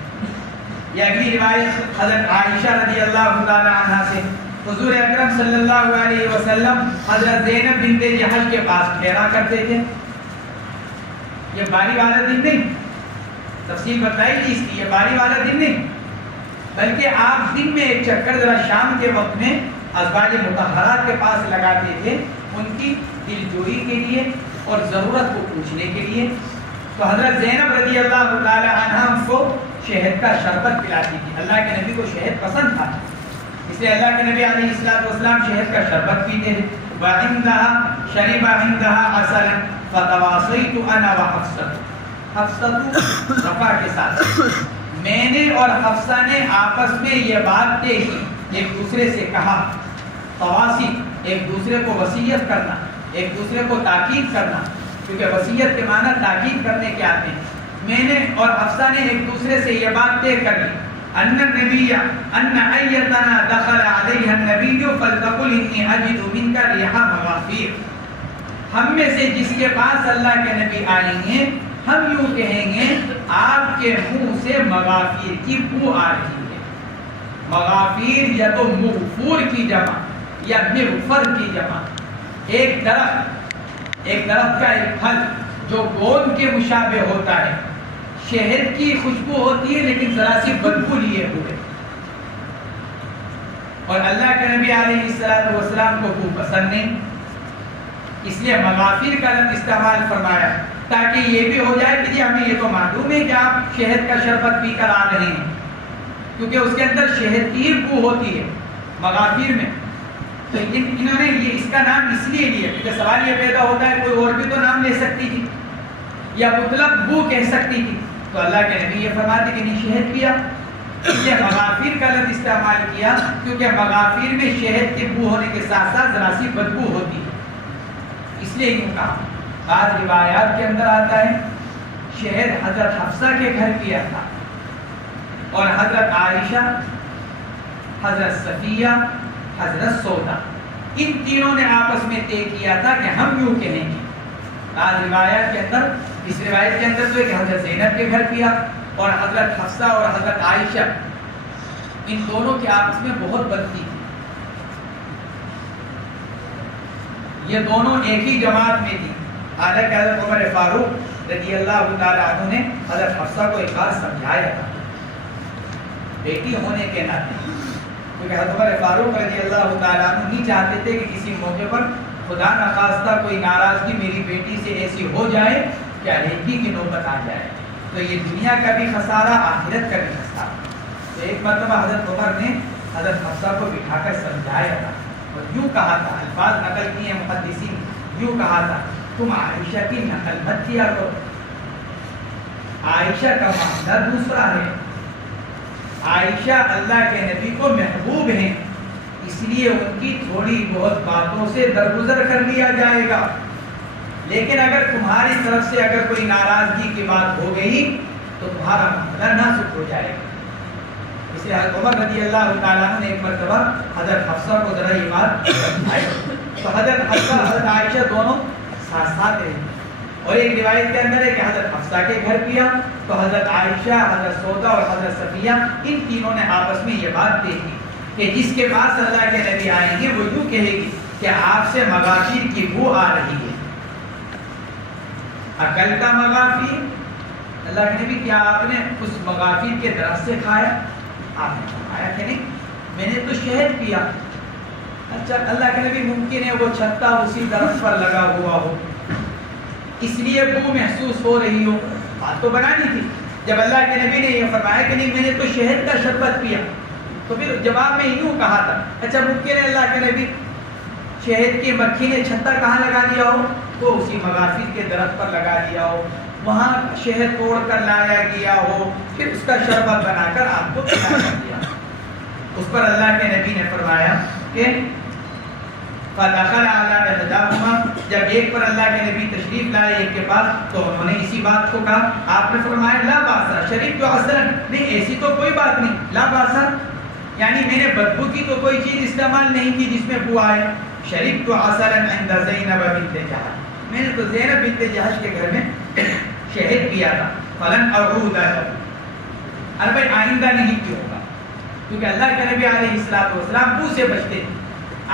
یہ اگلی روایت حضرت عائشہ رضی اللہ تعالی عنہا سے حضور اکرم صلی اللہ علیہ وسلم حضرت زینب بنت جحش کے پاس ٹھہرا کرتے تھے. یہ باری والا دن نہیں, تفصیل بتائی تھی اس کی, یہ باری والا دن نہیں, بلکہ آپ دن میں ایک چکر ذرا شام کے وقت میں ازواج مطہرات کے پاس لگاتے تھے، ان کی دلجوئی کے لیے اور ضرورت کو پوچھنے کے لیے۔ تو حضرت زینب رضی اللہ تعالی عنہ ان کو شہد کا شربت پلاتی تھی۔ اللہ کے نبی کو شہد پسند تھا، اس لیے اللہ کے نبی علیہ السلام شہد کا شربت پیتے تھے۔ وَعِنْدَهَا شَرِبَ عِنْدَهَا عَسَلًا فَتَوَاصَيْتُ أَنَا وَحَفْصَةُ، حفصہ رفع کے ساتھ میں نے اور حفصہ نے آپس میں یہ بات طے کی، ایک دوسرے سے کہا، تواصی ایک دوسرے کو وصیت کرنا، ایک دوسرے کو تاکید کرنا، کیونکہ وصیت کے معنی تاکید کرنے کے آتے ہیں۔ میں نے اور حفصہ نے ایک دوسرے سے یہ بات طے کر لی، ان النبی ان ایتنا دخل علیہ النبی فلتقل انی اجد منک ریح مغافیر، ہم میں سے جس کے پاس اللہ کے نبی آئیں گے ہم یوں کہیں گے آپ کے منہ سے مغافیر کی بو آ رہی ہے۔ مغافیر یا تو مغفور کی جمع یا مغفر کی جمع۔ ایک درخت کا ایک پھل جو گوند کے مشابہ ہوتا ہے، شہد کی خوشبو ہوتی ہے لیکن ذرا سی بدبو لیے ہوئے، اور اللہ کے نبی علیہ السلام کو بو پسند نہیں، اس لیے مغافیر کا لفظ استعمال فرمایا تاکہ یہ بھی ہو جائے کہ جی ہمیں یہ تو معلوم ہے کہ آپ شہد کا شربت پی کر آ رہے ہیں، کیونکہ اس کے اندر شہد کی بو ہوتی ہے مغافیر میں۔ تو انہوں نے یہ اس کا نام اس لیے لیا کیونکہ سوال یہ پیدا ہوتا ہے کوئی اور بھی تو نام لے سکتی تھی یا مطلق بو کہہ سکتی تھی، تو اللہ کے نبی یہ فرماتے کہ نہیں شہد پیا، اس لیے مغافیر کا لفظ استعمال کیا کیونکہ مغافیر میں شہد کی بو ہونے کے ساتھ ساتھ ذرا سی بدبو ہوتی ہے، اس لیے یوں کہا۔ بعض روایات کے اندر آتا ہے شہد حضرت حفصہ کے گھر پیا تھا، اور حضرت عائشہ، حضرت صفیہ، حضرت سودا، ان تینوں نے آپس میں طے کیا تھا کہ ہم یوں کہیں گے۔ بعض روایات کے اندر، اس روایت کے اندر تو ہے کہ حضرت زینب کے گھر پیا، اور حضرت حفصہ اور حضرت عائشہ ان دونوں کے آپس میں بہت بنتی تھی، یہ دونوں ایک ہی جماعت میں تھی۔ حالانکہ حضرت عمر فاروق رضی اللہ تعالی عنہ نے حضرت حفصہ کو ایک بار سمجھایا تھا بیٹی ہونے کے ناطے، کیونکہ حضرت عمر فاروق رضی اللہ تعالی عنہ نہیں چاہتے تھے کہ کسی موقع پر خدا نخواستہ کوئی ناراضگی میری بیٹی سے ایسی ہو جائے کہ علیحدگی کی نوبت آ جائے، تو یہ دنیا کا بھی خسارہ، آخرت کا بھی خسارہ۔ تو ایک مرتبہ حضرت عمر نے حضرت حفصہ کو بٹھا کر سمجھایا تھا اور یوں کہا تھا، الفاظ نقل کیے ہیں محدثین، یوں کہا تھا تم عائشہ کی نقل مت کیا کرو، عائشہ کا معاملہ دوسرا ہے، عائشہ اللہ کے نبی کو محبوب ہیں، اس لیے ان کی تھوڑی بہت باتوں سے درگزر کر لیا جائے گا، لیکن اگر تمہاری طرف سے اگر کوئی ناراضگی کی بات ہو گئی تو تمہارا معاملہ نازک ہو جائے گا۔ اس لیے حضرت عمر رضی اللہ تعالیٰ عنہ نے ایک مرتبہ حضرت حفصہ کو ذرا یہ بات سمجھائی، تو حضرت حفصہ حضرت عائشہ دونوں ساتھ ساتھ رہے، اور ایک روایت کے اندر ہے کہ حضرت حفصہ کے گھر پیا تو حضرت عائشہ، حضرت سودا اور حضرت صفیہ ان تینوں نے آپس میں یہ بات طے کی کہ جس کے پاس اللہ کے نبی آئیں گے وہ یوں کہے گی کہ آپ سے مغافیر کی بو آ رہی ہے۔ اکلتا مغافیر، اللہ کے نبی کیا آپ نے اس مغافیر کے درخت سے کھایا؟ آپ نے فرمایا کہ نہیں، میں نے تو شہد پیا۔ اچھا اللہ کے نبی ممکن ہے وہ چھتا اسی درخت پر لگا ہوا ہو اس لیے بو محسوس ہو رہی ہو، بات تو بنانی تھی۔ جب اللہ کے نبی نے یہ فرمایا کہ نہیں میں نے تو شہد کا شربت پیا، تو پھر جواب میں یوں کہا تھا، اچھا ممکن ہے اللہ کے نبی شہد کی مکھی نے چھتا کہاں لگا دیا ہو، تو اسی مغافیر کے درخت پر لگا دیا ہو، وہاں شہد توڑ کر لایا گیا ہو، پھر اس کا شربت بنا کر آپ کو پلا کر دیا۔ اس پر اللہ کے نبی نے فرمایا کہ فَدَخَلَ عَلَىٰ إِحْدَاهُمَا، جب ایک پر اللہ کے نبی تشریف لائے ایک کے پاس تو انہوں نے اسی بات کو کہا، آپ نے فرمایا لا باسا شریف جو حسن، نہیں ایسی تو کوئی بات نہیں، لا باسا یعنی میں نے بدبو کی تو کوئی چیز استعمال نہیں کی جس میں بو آئے، شریف تو حسن عند زینب بنت جحش، میں نے تو زینب بنت جحش کے گھر میں شہد پیا تھا، فلن اعود ارے بھائی آئندہ نہیں پیوں گا، کیونکہ اللہ کے نبی علیہ السلام بو سے بچتے تھے،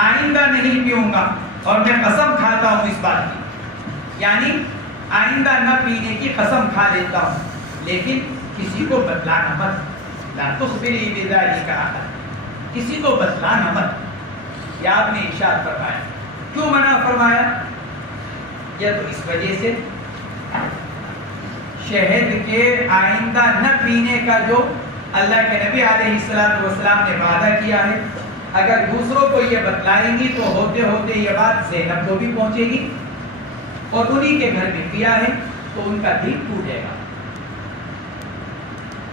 آئندہ نہیں پیوں گا، اور میں قسم کھاتا ہوں اس بات کی، یعنی آئندہ نہ پینے کی قسم کھا لیتا ہوں، لیکن کسی کو بتلانا مت، لا تخبری بذالک احد، کسی کو بتلانا مت، یہ آپ نے ارشاد فرمایا۔ کیوں منع فرمایا؟ یا تو اس وجہ سے شہد کے آئندہ نہ پینے کا جو اللہ کے نبی علیہ السلام نے وعدہ کیا ہے، اگر دوسروں کو یہ بتلائیں گی تو ہوتے ہوتے یہ بات زینب کو بھی پہنچے گی اور انہی کے گھر میں کیا ہے تو ان کا دل ٹوٹے گا،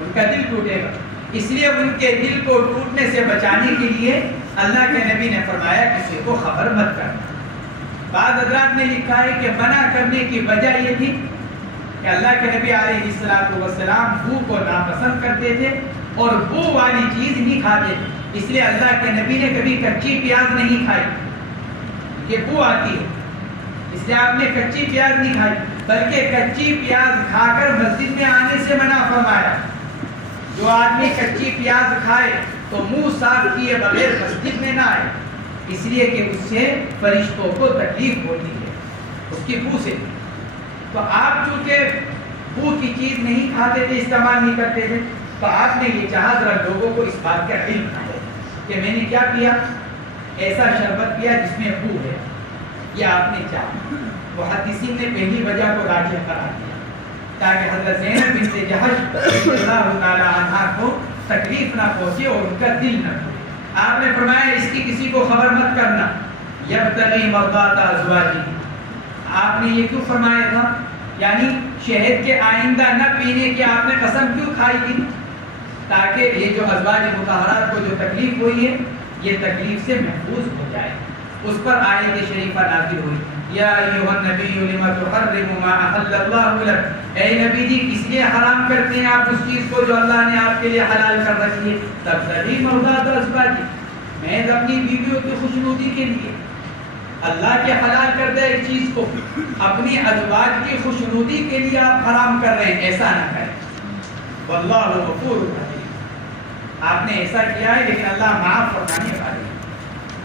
ان کا دل ٹوٹے گا۔ اس لیے ان کے دل کو ٹوٹنے سے بچانے کے لیے اللہ کے نبی نے فرمایا کسی کو خبر مت کرنا۔ بعض حضرات نے لکھا ہے کہ منع کرنے کی وجہ یہ تھی کہ اللہ کے نبی علیہ السلام بو کو ناپسند کرتے تھے اور بو والی چیز نہیں کھاتے تھے، اس لیے اللہ کے نبی نے کبھی کچی پیاز نہیں کھائی، یہ بو آتی ہے اس لیے آپ نے کچی پیاز نہیں کھائی، بلکہ کچی پیاز کھا کر مسجد میں آنے سے منع فرمایا۔ جو آدمی کچی پیاز کھائے تو منہ صاف کیے بغیر مسجد میں نہ آئے، اس لیے کہ اس سے فرشتوں کو تکلیف ہوتی ہے، اس کی بو سے۔ تو آپ چونکہ بو کی چیز نہیں کھاتے تھے، استعمال نہیں کرتے تھے، تو آپ نے یہ چاہا ذرا لوگوں کو اس بات کا علم ہے کہ میں نے کیا کیا، ایسا شربت پیا جس میں بو ہے، یہ آپ نے چاہا۔ محدثین نے پہلی وجہ کو راجح قرار دیا تاکہ حضرت زینب بنت جحش رضی اللہ تعالی عنہا کو تکلیف نہ پہنچے اور ان کا دل نہ ٹوٹے۔ آپ نے فرمایا اس کی کسی کو خبر مت کرنا، یبتغی مرضات ازواجہ۔ آپ نے یہ کیوں فرمایا تھا؟ یعنی شہد کے آئندہ نہ پینے کی آپ نے قسم کیوں کھائی تھی؟ تاکہ یہ جو ازواج مطہرات کو جو تکلیف ہوئی ہے یہ تکلیف سے محفوظ ہو جائے۔ اس پر آیت شریفہ نازل ہوئی، یا ایھا النبی لم تحرم ما احل اللہ لک، اے نبی جی کس لیے حرام کرتے ہیں آپ اس چیز کو جو اللہ نے آپ کے لیے حلال کر رکھی ہے؟ تبتغی مرضات ازواجہ، محض اپنی بیویوں کی خوشنودی کے لیے اللہ کے حلال کردہ ایک چیز کو اپنی ازواج کی خوشنودی کے لیے آپ حرام کر رہے ہیں، ایسا نہ کریں۔ واللہ غفور رحیم، آپ نے ایسا کیا ہے لیکن اللہ معاف فرمانے والے ہیں۔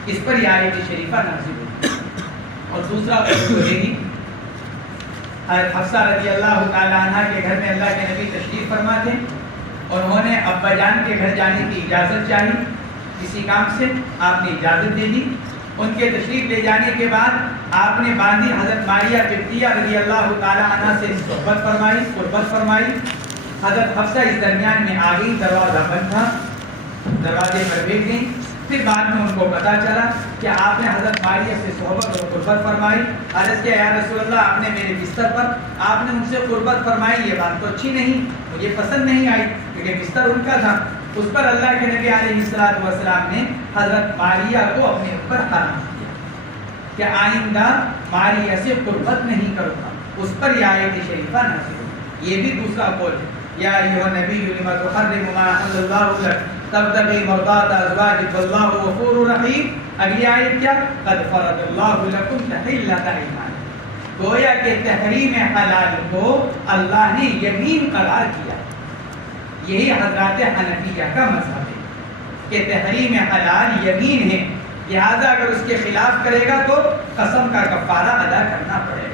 اس پر یہ آیت شریفہ نازل ہوئی۔ اور دوسرا جو ہے گی حضرت حفصہ رضی اللہ تعالی عنہ کے گھر میں اللہ کے نبی تشریف فرما تھے اور انہوں نے ابا جان کے گھر جانے کی اجازت چاہی، کسی کام سے آپ نے اجازت دے دی۔ ان کے تشریف لے جانے کے بعد آپ نے باندھی حضرت ماریہ قبطیہ رضی اللہ تعالی عنہ سے صحبت فرمائی، قربت فرمائی۔ حضرت حفصہ اس درمیان میں آ گئی، دروازہ بند تھا، دروازے پر بیٹھ گئی۔ پھر بعد میں ان کو پتا چلا کہ آپ نے حضرت ماریہ سے صحبت اور قربت فرمائی۔ عرض کیا یا رسول اللہ، آپ نے میرے بستر پر آپ نے ان سے قربت فرمائی، یہ بات تو اچھی نہیں، مجھے پسند نہیں آئی کیونکہ بستر ان کا تھا۔ اس پر اللہ کے نبی علیہ السلام نے حضرت ماریہ کو اپنے اوپر حرام کیا کہ آئندہ ماریہ سے قربت نہیں کروں گا۔ اس پر یہ آیت شریفہ نازل ہوئی۔ یہ بھی دوسرا قول ہے، یا ایھا النبی لم تحرم ما احل اللہ لک تبتغی مرضات ازواجک واللہ غفور رحیم۔ اگلی آیت کیا؟ قد فرض اللہ لکم تحلۃ ایمانکم، گویا کہ تحریم حلال کو اللہ نے یمین قرار کیا۔ یہی حضرات حنفیہ کا مذہب ہے کہ تحریم حلال یمین ہے، لہذا اگر اس کے خلاف کرے گا تو قسم کا کفارہ ادا کرنا پڑے گا۔